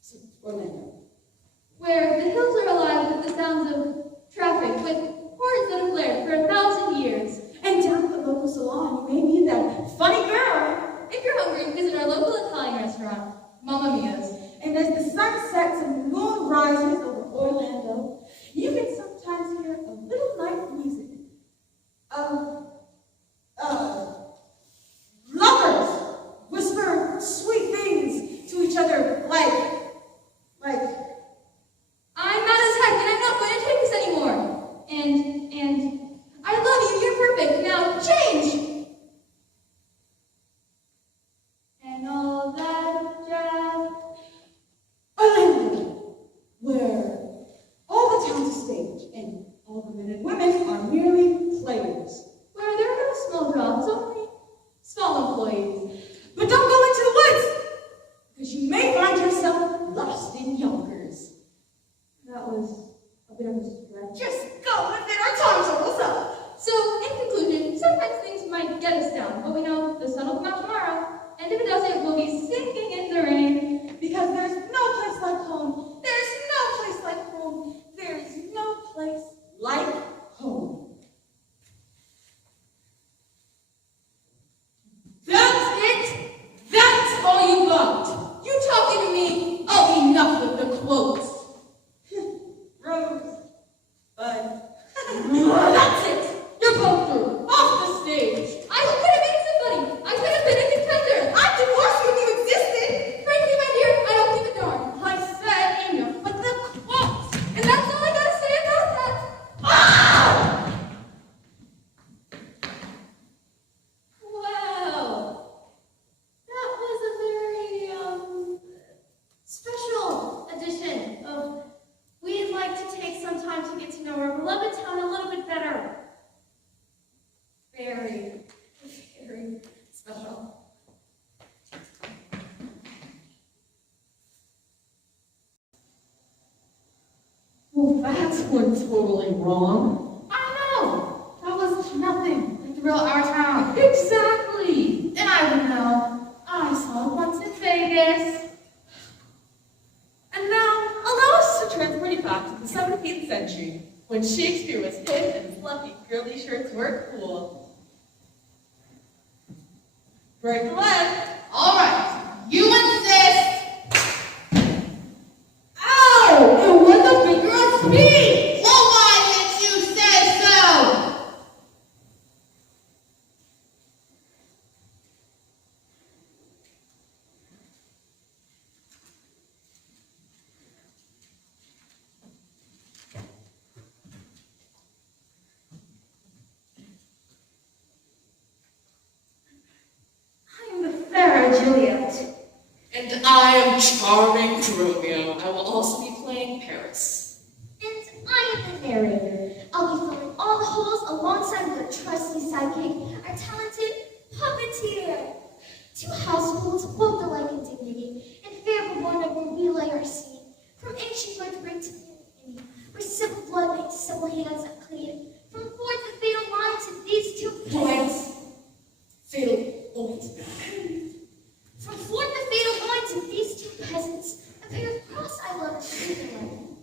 to Orlando. Where the hills are alive with the sounds of traffic, with horns that have blared for 1,000 years. And down at the local salon, you may meet that funny girl. If you're hungry, visit our local Italian restaurant, Mamma Mia's. And as the sun sets and the moon rises over Orlando, you can sometimes hear a little night music of lovers whisper sweet things to each other like, I'm mad as heck, and I'm not going to take this anymore. And I love you, you're perfect, now change! And all that jazz. Orlando, where all the town's a stage and all the men and women are merely players. Where there are no small jobs, only small employees. But don't go into the woods, because you may find yourself lost in Yonkers. That was a bit of a stretch. Just go and get our time totals up. So, in conclusion, sometimes things might get us down, but we know the sun will come out tomorrow, and if it doesn't, we'll be sinking in the rain. Because there's no place like home. There's no place like home. There's no place like home. That's it? That's all you got? You talking to me? Oh, enough with the quotes. Rose, Bud. That's it. You're both through. Off the stage. I could have been somebody. I could have been a contender. I'd divorce you if you existed. Frankly, my dear, I don't give a darn. I said enough with the quotes. And that's all I gotta say about that. Ah! Wow. That was a very, special edition of We'd Like to Take Some Time to Get to Know Our Beloved Town a Little Bit Better. Very, very special. Well, that's one totally wrong. I know. That was nothing like the real our town. Exactly. And I would know. I saw it once in Vegas. And now, allow us to transport you back to the 17th century, when Shakespeare was hip and fluffy girly shirts were cool. Break the leg. All right, you insist. Ow! It was a figure of speech! Well, why didn't you say so? I am the fair Juliet. And I am am charming Romeo. I will also be playing Paris. And I am the narrator. I'll be filling all the holes alongside with our trusty sidekick, our talented puppeteer. Two households, both alike in dignity, and fair for one over we lay our scene. From ancient birthright to new, where civil blood makes civil hands unclean. From forth the fatal line to these two points. Fatal point. From forth the fatal line to these two peasants, a pair of cross-eyed lovers sleeping.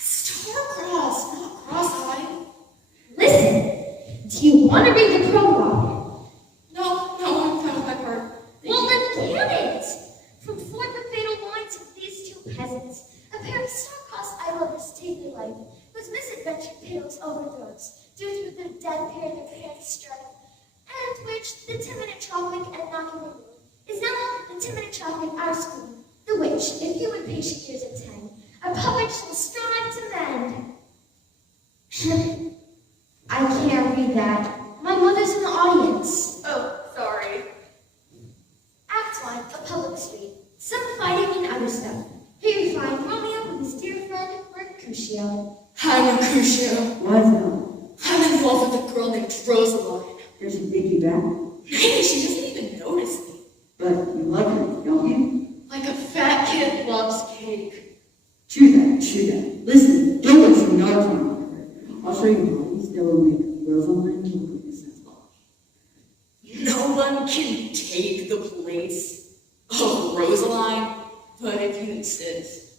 Star-crossed, not cross-eyed. Listen, do you want to read the prologue? No, I'm proud of my part. Well, then get it! From forth the fatal line to these two peasants, a pair of star-crossed eye lovers take their life, whose misadventure pales overthrows, due to their dead pair their parents struck, and which the timid and traffic and knocking the room is now the timid and traffic our school, the which, if you would patient years attend, our puppet shall strive to mend. I can't read that. My mother's in the audience. Oh, sorry. Act 1, a public street. Some fighting and other stuff. Here you find Romeo with his dear friend Mercutio. Hi, Mercutio. What's up? I'm in love with a girl named Rosaline. Does she dig you back? Maybe she doesn't even notice me. But you like her, don't you? Like a fat kid loves cake. True that. Listen, don't waste your time on her. I'll show you how we still make Rosaline look at this ball. No one can take the place of Rosaline, but if you insist.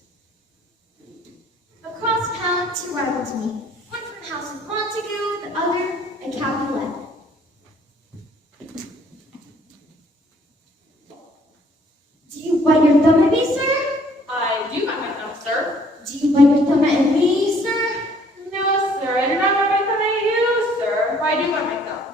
Across town, two rivals meet. One from the house of Montague, the other a Capulet. Do you bite your thumb at me, sir? I do bite my thumb, sir. Do you bite your thumb at me, sir? No, sir. I do not bite my thumb at you, sir. I do bite my thumb.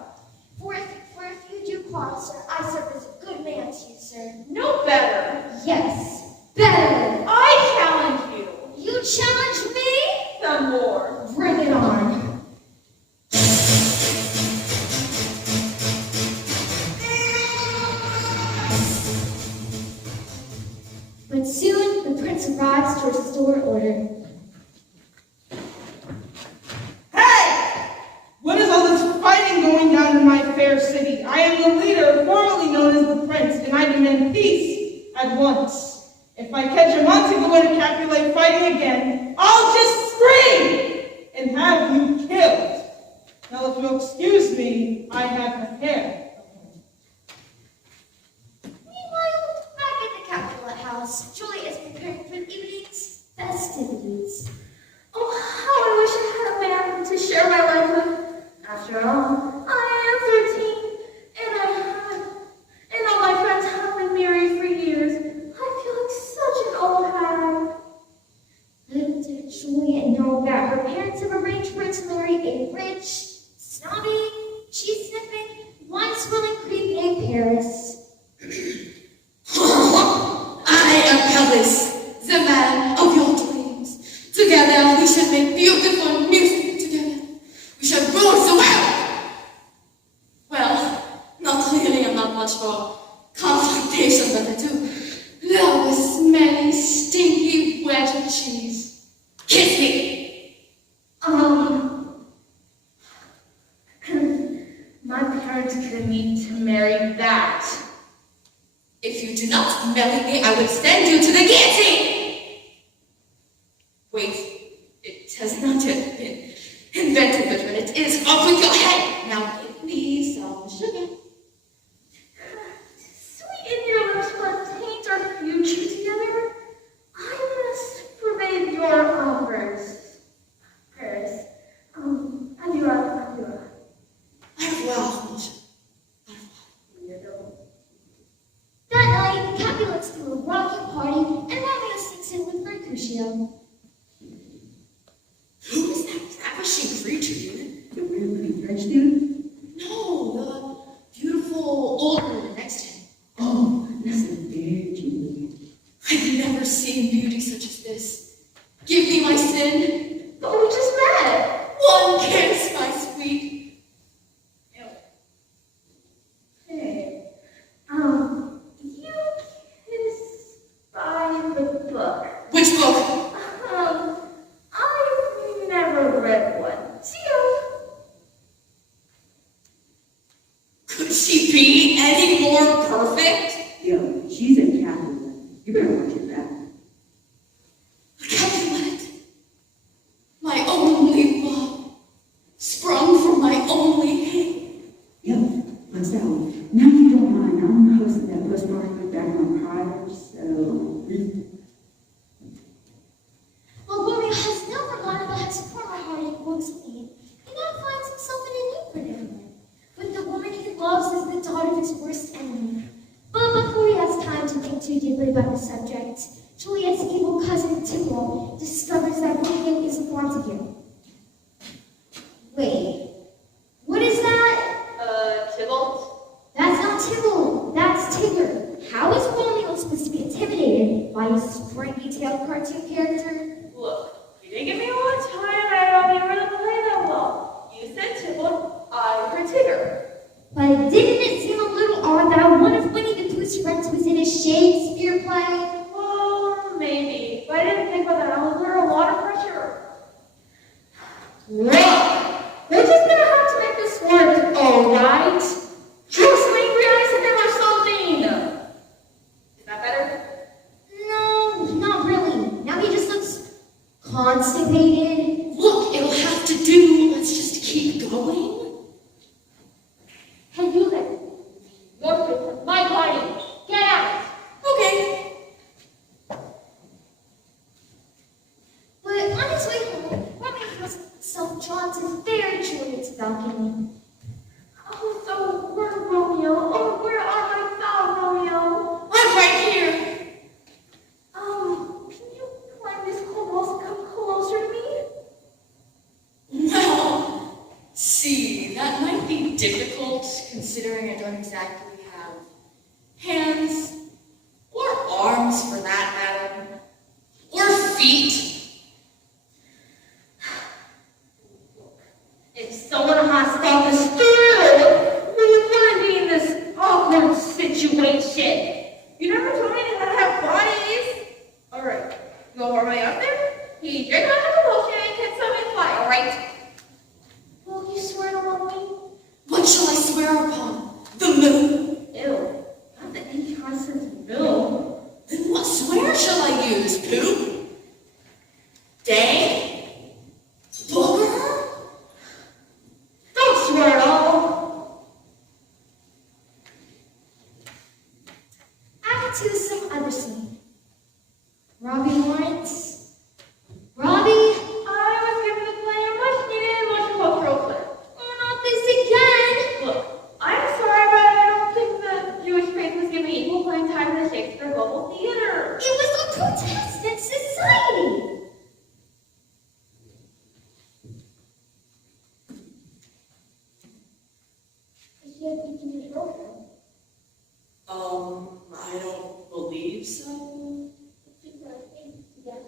For if you do quarrel, sir, I serve as a good man to you, sir. No better. Yes, better. I challenge you. You challenge me? Some more. Bring it on. But soon the prince arrives to restore order. Hey! What is all this fighting going down in my fair city? I am the leader, formerly known as the prince, and I demand peace at once. If I catch a Montague and a Capulet fighting again, I'll just scream and have you killed. Now, if you'll excuse me, I have a hair. Meanwhile, back at the Capulet house, Julie is preparing for the evening's festivities. Oh, how I wish I had a man to share my life with. After all, I am 13, and all my friends have been married for years. I feel like such an old hag. Little did Juliet know that her parents have arranged for her to marry a rich, snobby, cheese-sniffing, wine-swilling creep named Paris. I am Paris, the man of your dreams. Together we shall make beautiful music together. We shall rule the world. Well, not really, I'm not much for confrontation, but I do love a smelly, stinky wedge of cheese. Kiss me. My parents couldn't need to marry that. If you do not marry me, I will send you to the guillotine. Wait, it has not yet been invented, but when it is, off with your head. Now give me some sugar. Sweeten your lips, but paint our future together. I must pervade your offers. Paris. Adieu. Au revoir, mon cher. That night, the Capulets threw a rocking party, and Romeo sings in with Mercutio. Who is that ravishing creature, Ewan? The weird looking French dude? No, the beautiful old woman next to him. Oh, that's the very Julie. I've never seen beauty such as this. Give me my sin. But we just met. One kiss, my sweet. Hey, you kiss by deeply about the subject, Juliet's evil cousin Tybalt discovers that Romeo isn't wanted here. Wait, what is that? Tybalt? That's not Tybalt, that's Tigger. How is Romeo supposed to be intimidated by a springy-tailed cartoon character? Look, you didn't give me a lot of time, and I don't even really play that well. You said Tybalt, I heard Tigger. But didn't it seem a little odd that one of Winnie the Pooh's friends was in a Shakespeare play? Well, maybe, but I didn't think about that. I was under a lot of pressure. Look, we're just gonna have to make this work, alright? Draw some angry eyes at them or something! Is that better? No, not really. Now he just looks constipated. Look, it'll have to do. Let's just keep going. Hey, you there. Your face, my body. Get out. Okay. But on his way home, Romeo finds himself drawn to very Juliet's balcony. Oh, so where's Romeo? Oh, where are my thoughts, Romeo? I'm right here. Can you climb this cold wall and come closer to me? Well, see, that might be difficult considering I don't exactly have hands or arms for that matter, or feet. If someone has to stop this through, we wouldn't be in this awkward situation. You never told me how to have bodies. Alright, you know where am I up there? He drank out of the potion and can summon fire, alright? Will you swear to love me? What shall I swear upon? The moon? Ew, not the inconstant bill. Then what swear shall I use, Pooh? Day? Booger? Don't swear at all. Act 2 is some other scene. Robbie Lawrence. Robbie? I was given the play a much needed multicultural clip. Oh, not this again. Look, I'm sorry, but I don't think the Jewish faith was given equal playing time in the Shakespeare Global Theater. It was a Protestant society. Is she a teaching girlfriend? I don't believe so. That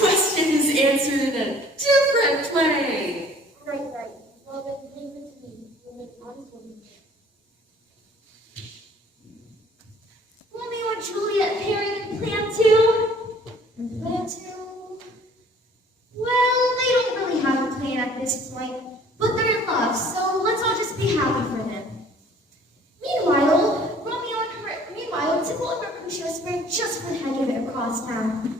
question is answered in a different play. Right. Well, then leave it to me. We'll make honest women. Romeo and Juliet pairing in Plan 2? Plan 2? Well, they don't really have a plan at this point, but they're in love, so let's all just be happy for them. Meanwhile, Tybalt and Mercutio sprang just for the heck of it across town.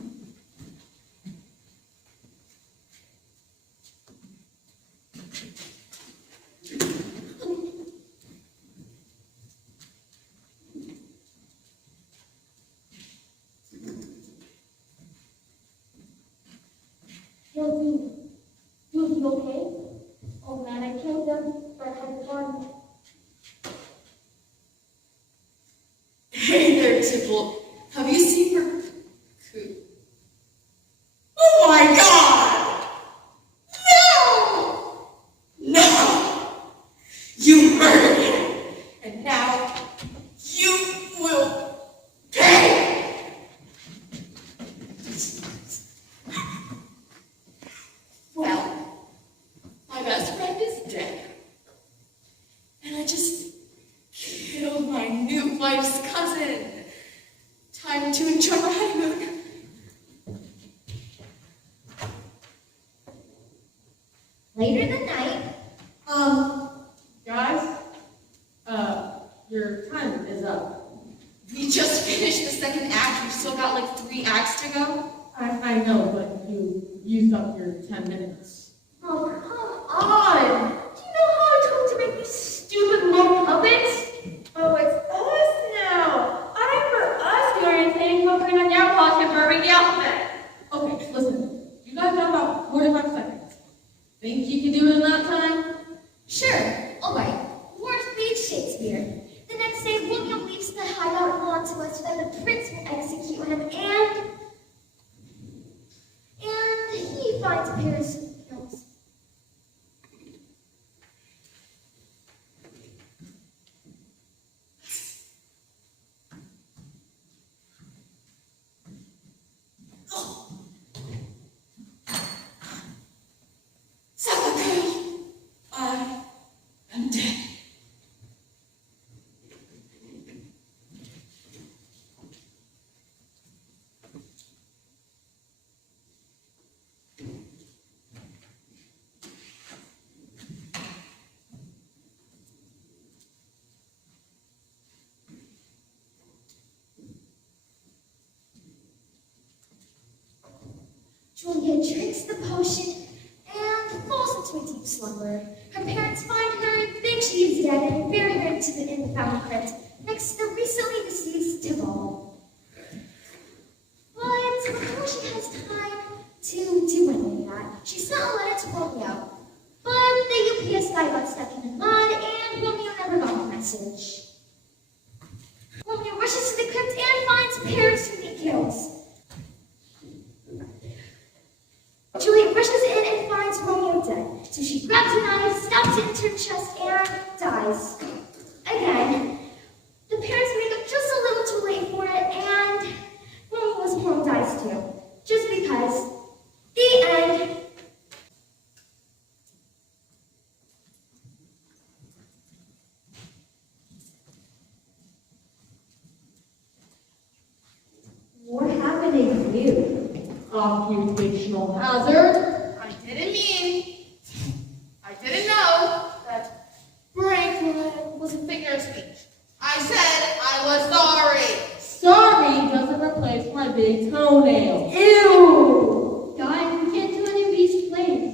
Dude, you okay? Oh man, I killed them, but I had fun. Hey there, Tybalt. Have you seen Mercutio? Oh my God! No! No! You murdered him, and now you will pay! Well, my best friend is dead, and I just killed my new wife's cousin. Time to enjoy my honeymoon. Later that night, Guys, your time is up. We just finished the second act. We've still got like 3 acts to go. I know, but you used up your 10 minutes. oh, come on! Do you know how it took to make these stupid little puppets? Oh, it's us now. I remember us doing anything but putting on nail polish and burping the alphabet. Okay, listen. You guys got about 45 seconds. Think you can do it in that time? Sure, alright. Fourth page Shakespeare. The next Julia drinks the potion and falls into a deep slumber. Her parents find her, think she is dead, and bury her in the fountain crypt next to the recently deceased Tybalt. But before she has time to do any of that, she sent a letter to Romeo. But the UPS guy got stuck in the mud, and Romeo never got the message. Romeo rushes to the crypt and finds Paris whom he kills. Juliet rushes in and finds Romeo dead, so she grabs a knife, stabs it into her chest, and dies. Again, the parents make up just a little too late for it, and Romeo's mom dies too. Just because. The end. What happened to you? Computational hazard? I didn't know that Franklin was a figure of speech. I said I was sorry. Sorry doesn't replace my big toenail. Ew! Guys, we can't do any of these plays.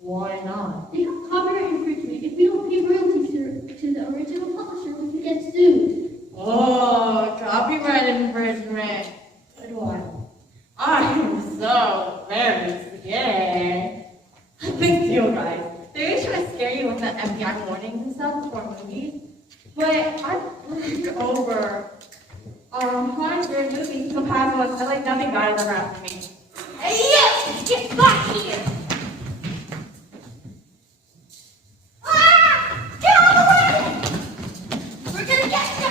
Why not? They have copyright infringement. If we don't pay royalties to the original publisher, we can get sued. Oh, copyright infringement. Good one. I am so very scared. Big deal, guys. They always try to scare you with the FBI warnings and stuff before movies. But I've looked over hundreds of movies in the past months, and like nothing bad has ever happened to me. Hey, you! Get back here! Ah! Get out of the way! We're gonna get you!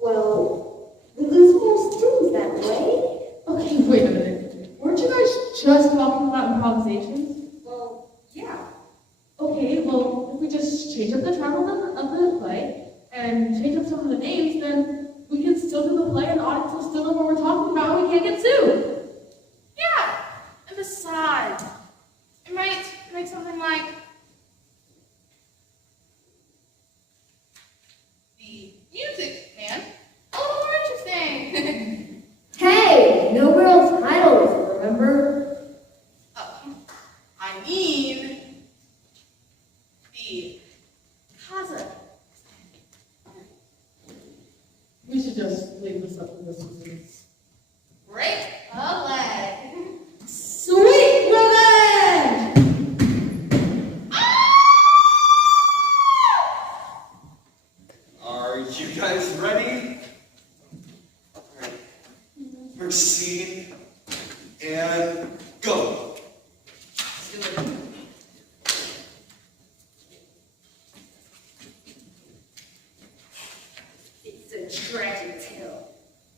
Well, we lose more students that way. Okay, wait a minute. Weren't you guys just talking about improvisations? Well, yeah. Okay, well, if we just change up the title of the play and change up some of the names, then we can still do the play and the audience will still know what we're talking about and we can't get sued. Yeah. And besides, it might make something like the Music Man a little more interesting. Hey, no real titles, remember? I mean the Kaza. We should just leave this up to this one. Break a leg. Sweet revenge! Are you guys ready? Alright. First scene, and go. It's a tragic tale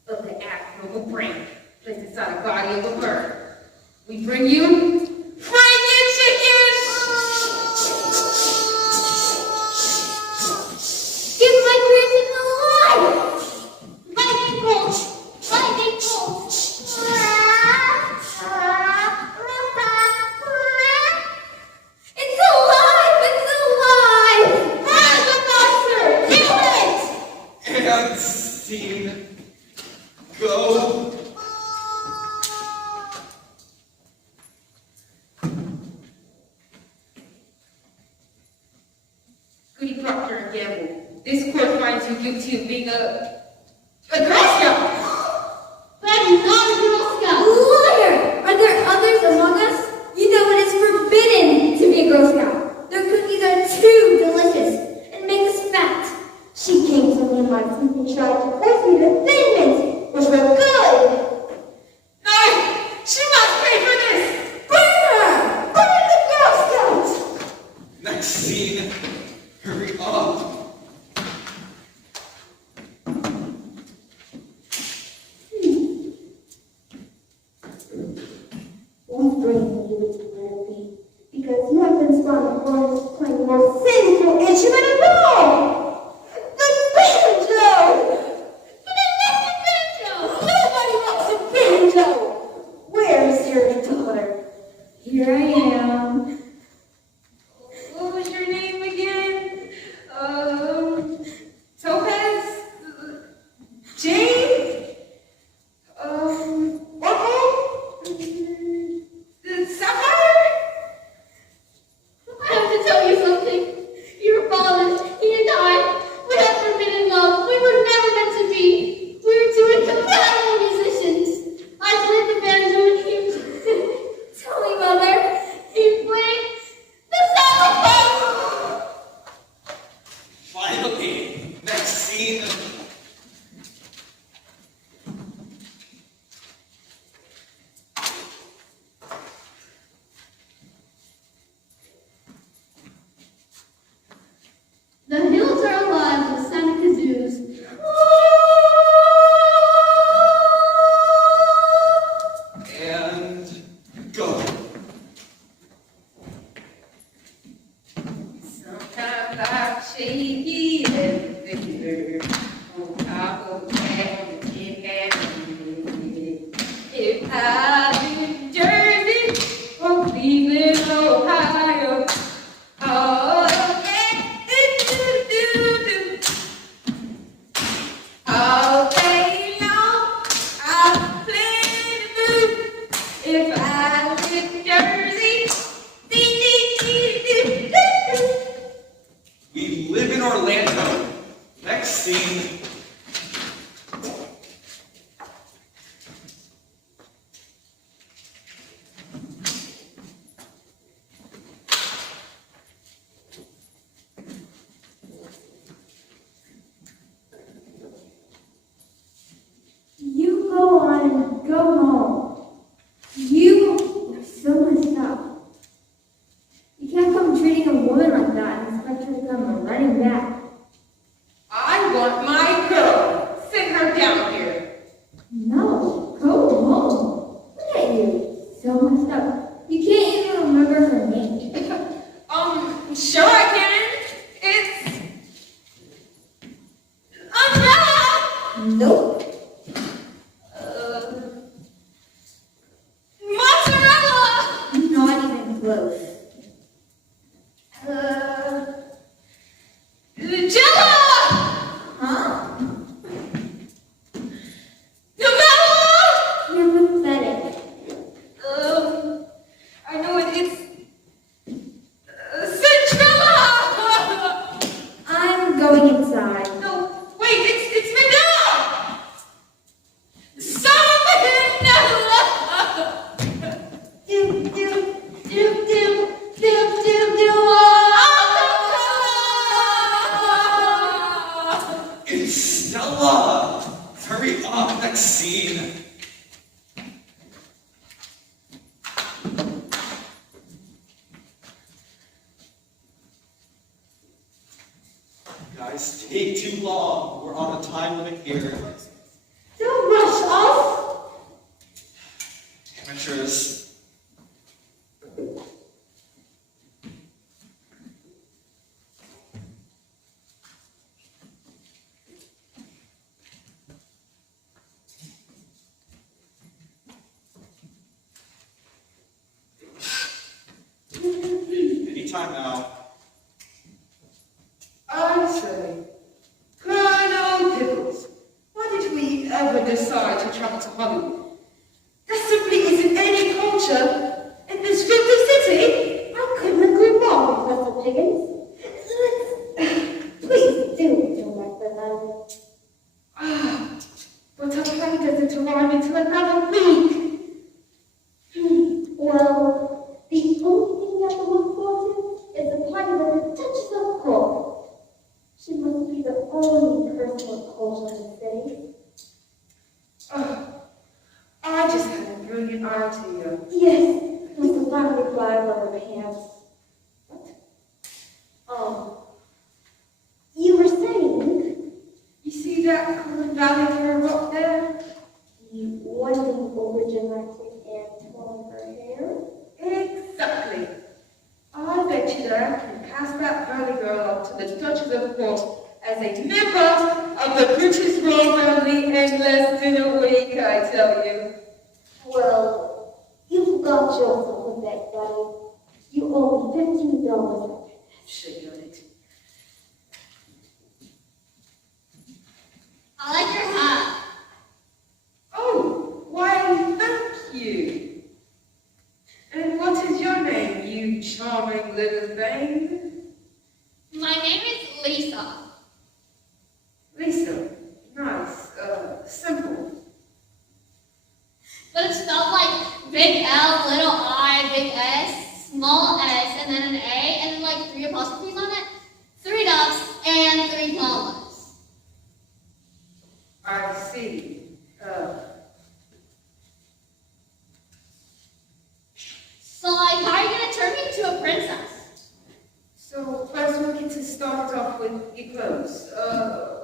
of the act of a brain placed inside a body of a bird. We bring you Franken Chicken! Give my person alive! Lightning bolt! Lightning bolt! It's alive! It's alive! Ah, the monster! Kill it! And scene, go. Goody Proctor and Gamble, this court finds you guilty of being a Girl Scout! That is not a Girl Scout! Liar! Are there others among us? You know it is forbidden to be a Girl Scout. Their cookies are too delicious and make us fat. She came to me in my sleep and tried to force me to Thin Mints, which were good. No! She must pay for this! Bring her! Bring her the Girl Scouts! Next scene, hurry up. Won't bring you to therapy because you have been spawned for playing more sinful instrument at all. The banjo! The Next scene. The hills are alive with Santa Kazoos. And go. Sometimes I shake every finger on top of that tin can. If I live in Jersey or Cleveland, Ohio, oh, all day long, I'll play the blues. If I live in Jersey, We live in Orlando. Next scene. You go on and go home. You are so messed up. You can't come treating a woman like that and expect her to come running back. I want my girl. Sit her down here. No, go home. Look at you, so messed up. You can't even remember her name. Sure I can. It's Umbrella. Nope. Mozzarella. Not even close. Jell-O. Huh? Nutella. You're pathetic. I know it. It's Cinderella. I'm going inside. No, wait. It's Vanilla. Salmonella. Do, do, do, do, do, do, do. It's Stella. Hurry up. Next scene. Guys, take too long. We're on a time limit here. Don't rush us. Amateurs. Anytime now. I say, Colonel Pickles, why did we ever decide to travel to Hollywood? There simply isn't any culture in this filthy city. I couldn't agree more, Professor Piggins. Please do direct the letter. But our plane doesn't arrive until another week. Well, the only thing that will look forward to is a party with the Duchess of Cork. She must be the only person with culture in the city. I just had a brilliant idea. Yes, with the family flag on her pants. What? You were saying? You see that Common Valley Fair up there? The winding originated and twirling her hair? Exactly. I bet you that I can pass that Valley girl up to the Duchess of Cork as a member of the British royal family in less than a week, I tell you. Well, you forgot yourself with that, buddy. You owe me $15. Shit on it. I like your hat. Oh, why, thank you. And what is your name, you charming little thing? My name is Lisa. Lisa. Nice. Simple. But it's spelled like big L, little I, big S, small s, and then an A, and then like 3 apostrophes on it, 3 dots, and 3 commas. with your clothes.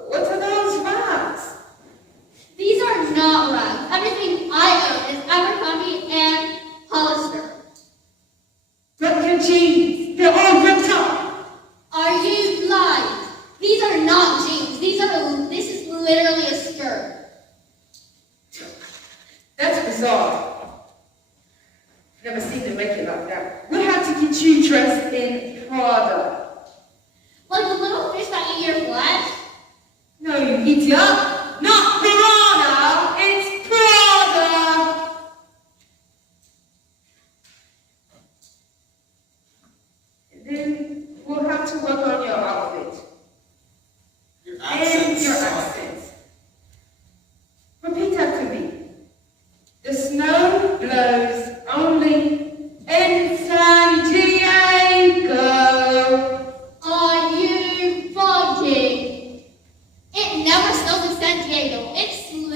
What are those rags? These are not rags. Everything I own is Abercrombie and Hollister. But your jeans, they're all ripped up. Are you lying? These are not jeans. This is literally a skirt. That's bizarre. Never seen them make it like that. We'll have to get you dressed in Prada. Like the little fish that eat your flesh? No, you idiot. Not Prada. It's Prada. Then we'll have to work on your outfit. Your And accent your sucks. accents. Repeat after me. The snow blows only in San Diego. Are you bugging? It never snows in San Diego.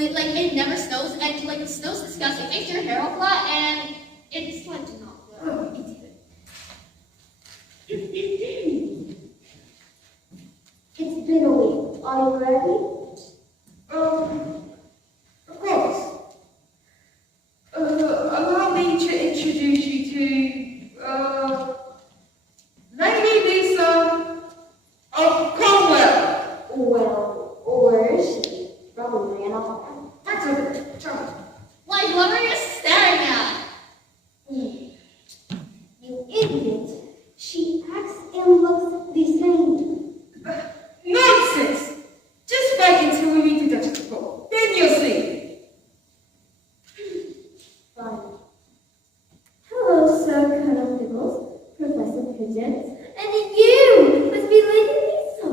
Like it never snows, and like the snow's disgusting. It makes your hair all flat, and it's like not good. Oh, idiot. It's been a week. Are you ready? Of course. Allow me to introduce you to, Lady Lisa of Cromwell. Well, where is she? Probably ran off. That's over there. Charlie. Like, what are you staring at? You idiot. She acts and looks the same. Nonsense! Just wait until we meet the Duchess of Cornwall. Then you'll see. Fine. Hello, Sir Colonel Pickles, Professor Pigeons, and you must be Lady Lisa.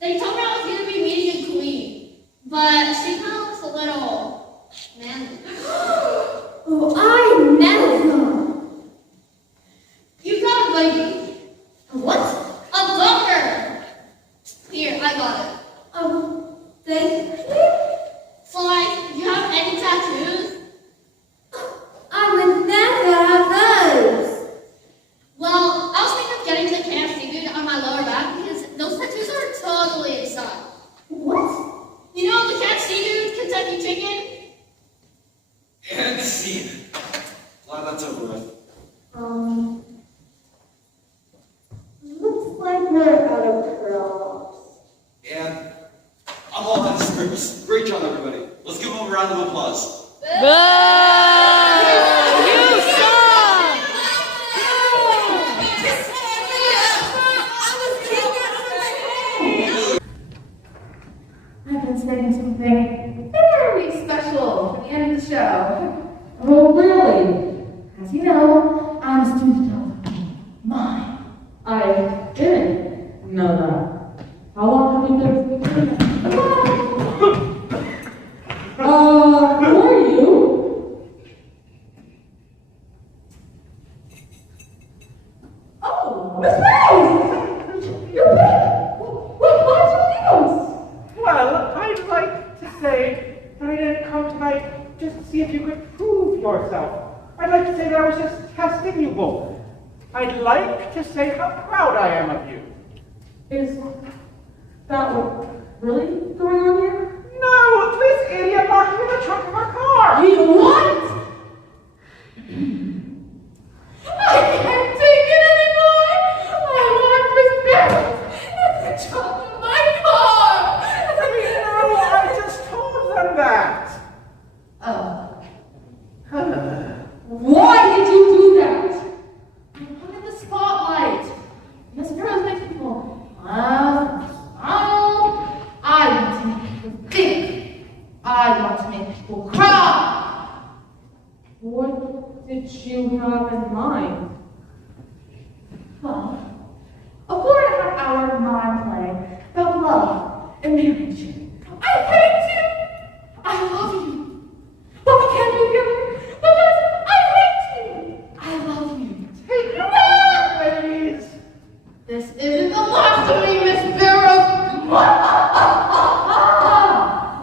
They told me I was going to be meeting a queen, but she kind of looks a little manly. Oh, I met her. You got a lady. What? A booker. Here, I got it. Thank you. So, like, you have any tattoos? I would never have those. Well, I was thinking of getting the camp figured on my lower back because those tattoos are totally inside. What? You know the Cat Seafood Kentucky Chicken? Can't see it. Glad that's over with. Looks like we're out of props. And I'm all out of scripts. Great job, everybody. Let's give them a round of applause. I've been saving something very special for the end of the show. Oh, really? As you know, I'm a student of mine. I didn't know that. How long have you been doing that? Who are you? Oh, Miss Rose! You're back! Why'd you leave us? Well, I'd like to say that I didn't come tonight just to see if you could prove yourself. I'd like to say that I was just testing you both. I'd like to say how proud I am of you. Is that what really going on here? No, this idiot locked me in the trunk of our car. You what? I can't take it anymore! I want Miss Barrett in the trunk of my car! No, I just told them that. Why did you do that? I wanted the spotlight. Miss Barrett makes people smile. I want to make people think. I want to make people cry. What did you have in mind? Well, a 4.5-hour mind play about love and marriage. I hate you! I love you! But we can't be together because I hate you! I love you! Take your hand, ladies. This isn't the last of me, Miss Barrow!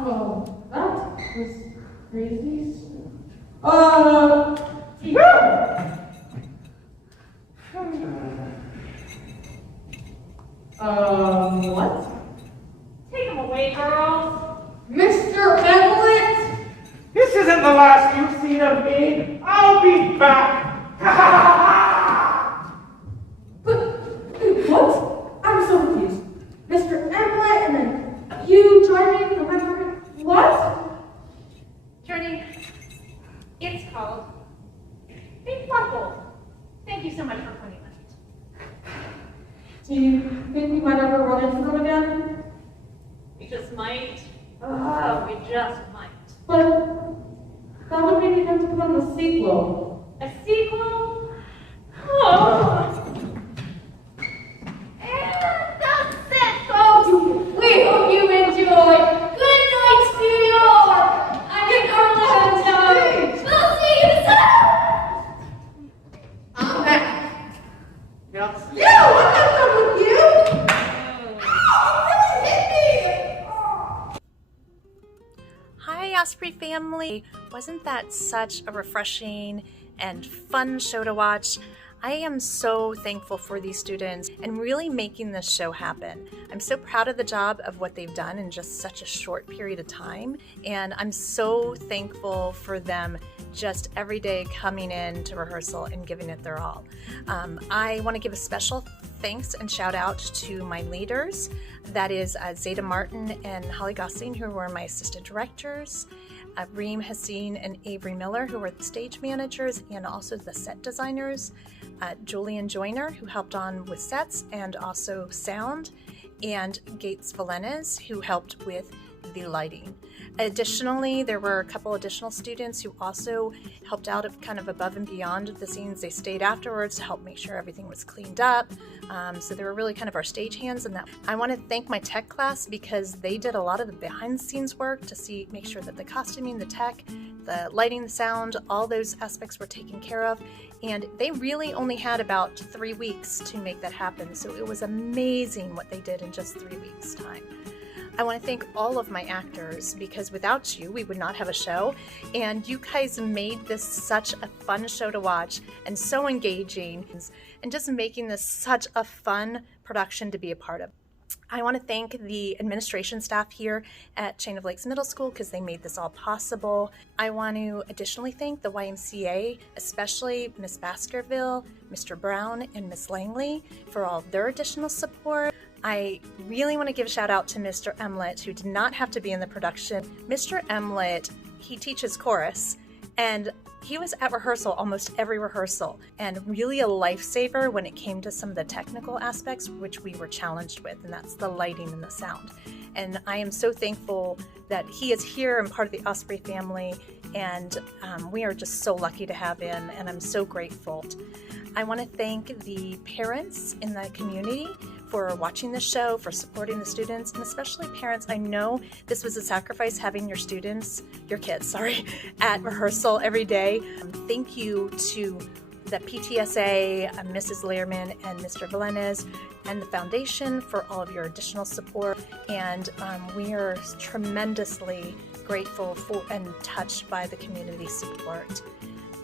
Well, that was crazy. What? Take him away, girls. Mr. Emlet? This isn't the last you've seen of me. I'll be back. What? I'm so confused. Mr. Emlet and then you joining the library? What? Journey, it's called Big Bubble. Thank you so much for pointing that. Do you think we might ever run into them again? We just might. Oh, we just might. But that would mean you have to put on the sequel. A sequel? Oh. And that's it, folks. We hope you enjoyed. Good night, studio. I'm your Carla. We'll see you soon. I'm back. Yep. Yeah, what the fuck with you? Oh, it really hit me. Hi, Osprey family. Wasn't that such a refreshing and fun show to watch? I am so thankful for these students and really making this show happen. I'm so proud of the job of what they've done in just such a short period of time, and I'm so thankful for them just every day coming in to rehearsal and giving it their all. I want to give a special thanks and shout out to my leaders. That is Zeta Martin and Holly Gosling, who were my assistant directors. Reem Hassine and Avery Miller, who were the stage managers and also the set designers. Julian Joyner, who helped on with sets and also sound. And Gates Valenez, who helped with the lighting. Additionally, there were a couple additional students who also helped out kind of above and beyond the scenes. They stayed afterwards to help make sure everything was cleaned up. So they were really kind of our stage hands in that. I want to thank my tech class because they did a lot of the behind the scenes work to make sure that the costuming, the tech, the lighting, the sound, all those aspects were taken care of. And they really only had about 3 weeks to make that happen. So it was amazing what they did in just 3 weeks' time. I want to thank all of my actors because without you, we would not have a show. And you guys made this such a fun show to watch and so engaging and just making this such a fun production to be a part of. I want to thank the administration staff here at Chain of Lakes Middle School because they made this all possible. I want to additionally thank the YMCA, especially Miss Baskerville, Mr. Brown, and Miss Langley for all their additional support. I really want to give a shout out to Mr. Emlet, who did not have to be in the production. Mr. Emlet, he teaches chorus, and he was at rehearsal almost every rehearsal, and really a lifesaver when it came to some of the technical aspects which we were challenged with, and that's the lighting and the sound. And I am so thankful that he is here and part of the Osprey family, and we are just so lucky to have him, and I'm so grateful. I want to thank the parents in the community for watching the show, for supporting the students, and especially parents. I know this was a sacrifice having your kids, at rehearsal every day. Thank you to the PTSA, Mrs. Learman and Mr. Valenez, and the foundation for all of your additional support. And we are tremendously grateful for and touched by the community support.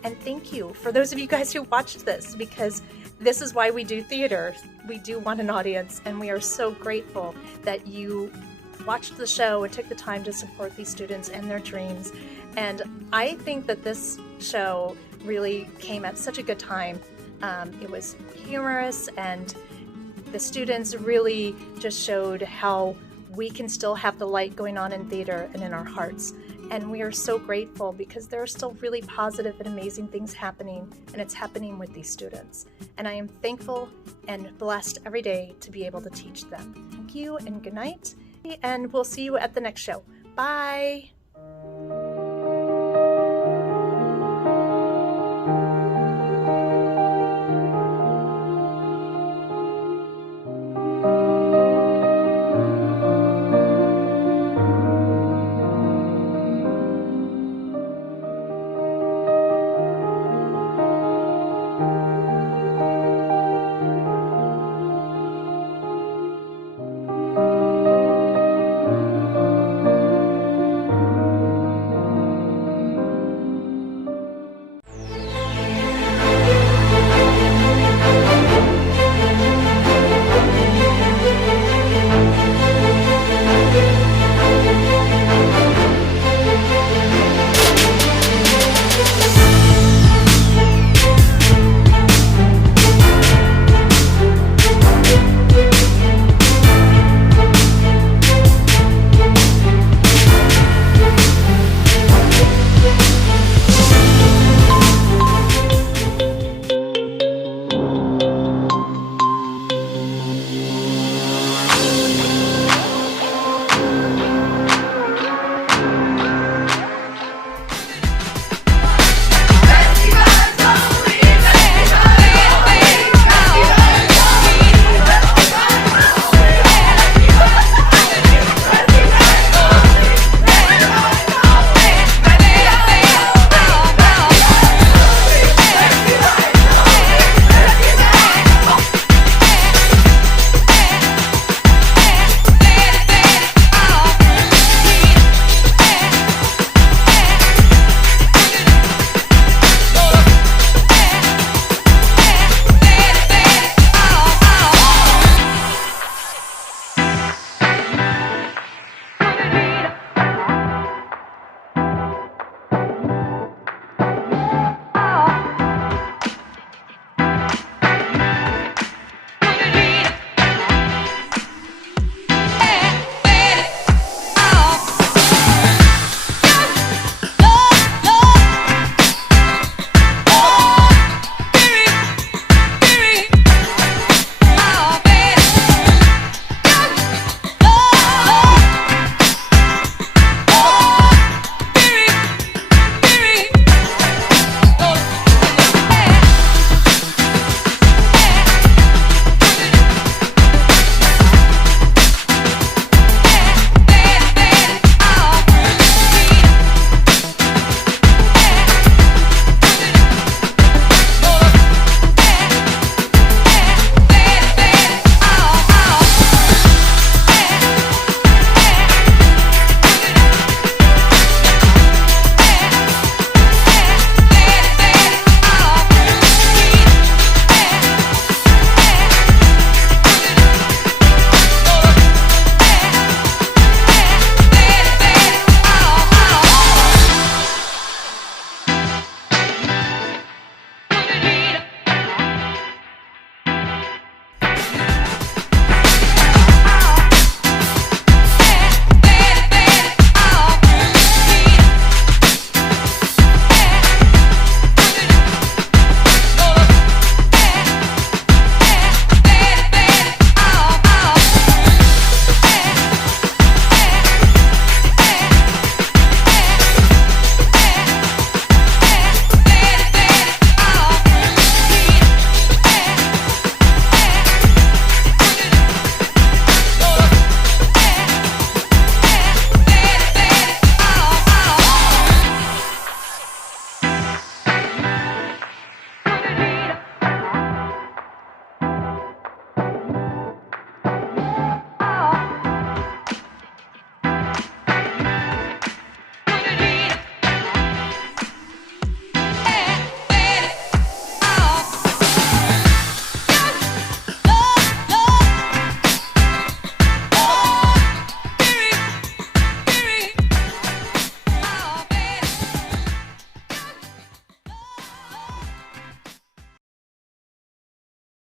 And thank you for those of you guys who watched this, because this is why we do theater. We do want an audience, and we are so grateful that you watched the show and took the time to support these students and their dreams. And I think that this show really came at such a good time. It was humorous, and the students really just showed how we can still have the light going on in theater and in our hearts. And we are so grateful because there are still really positive and amazing things happening, and it's happening with these students. And I am thankful and blessed every day to be able to teach them. Thank you and good night, and we'll see you at the next show. Bye.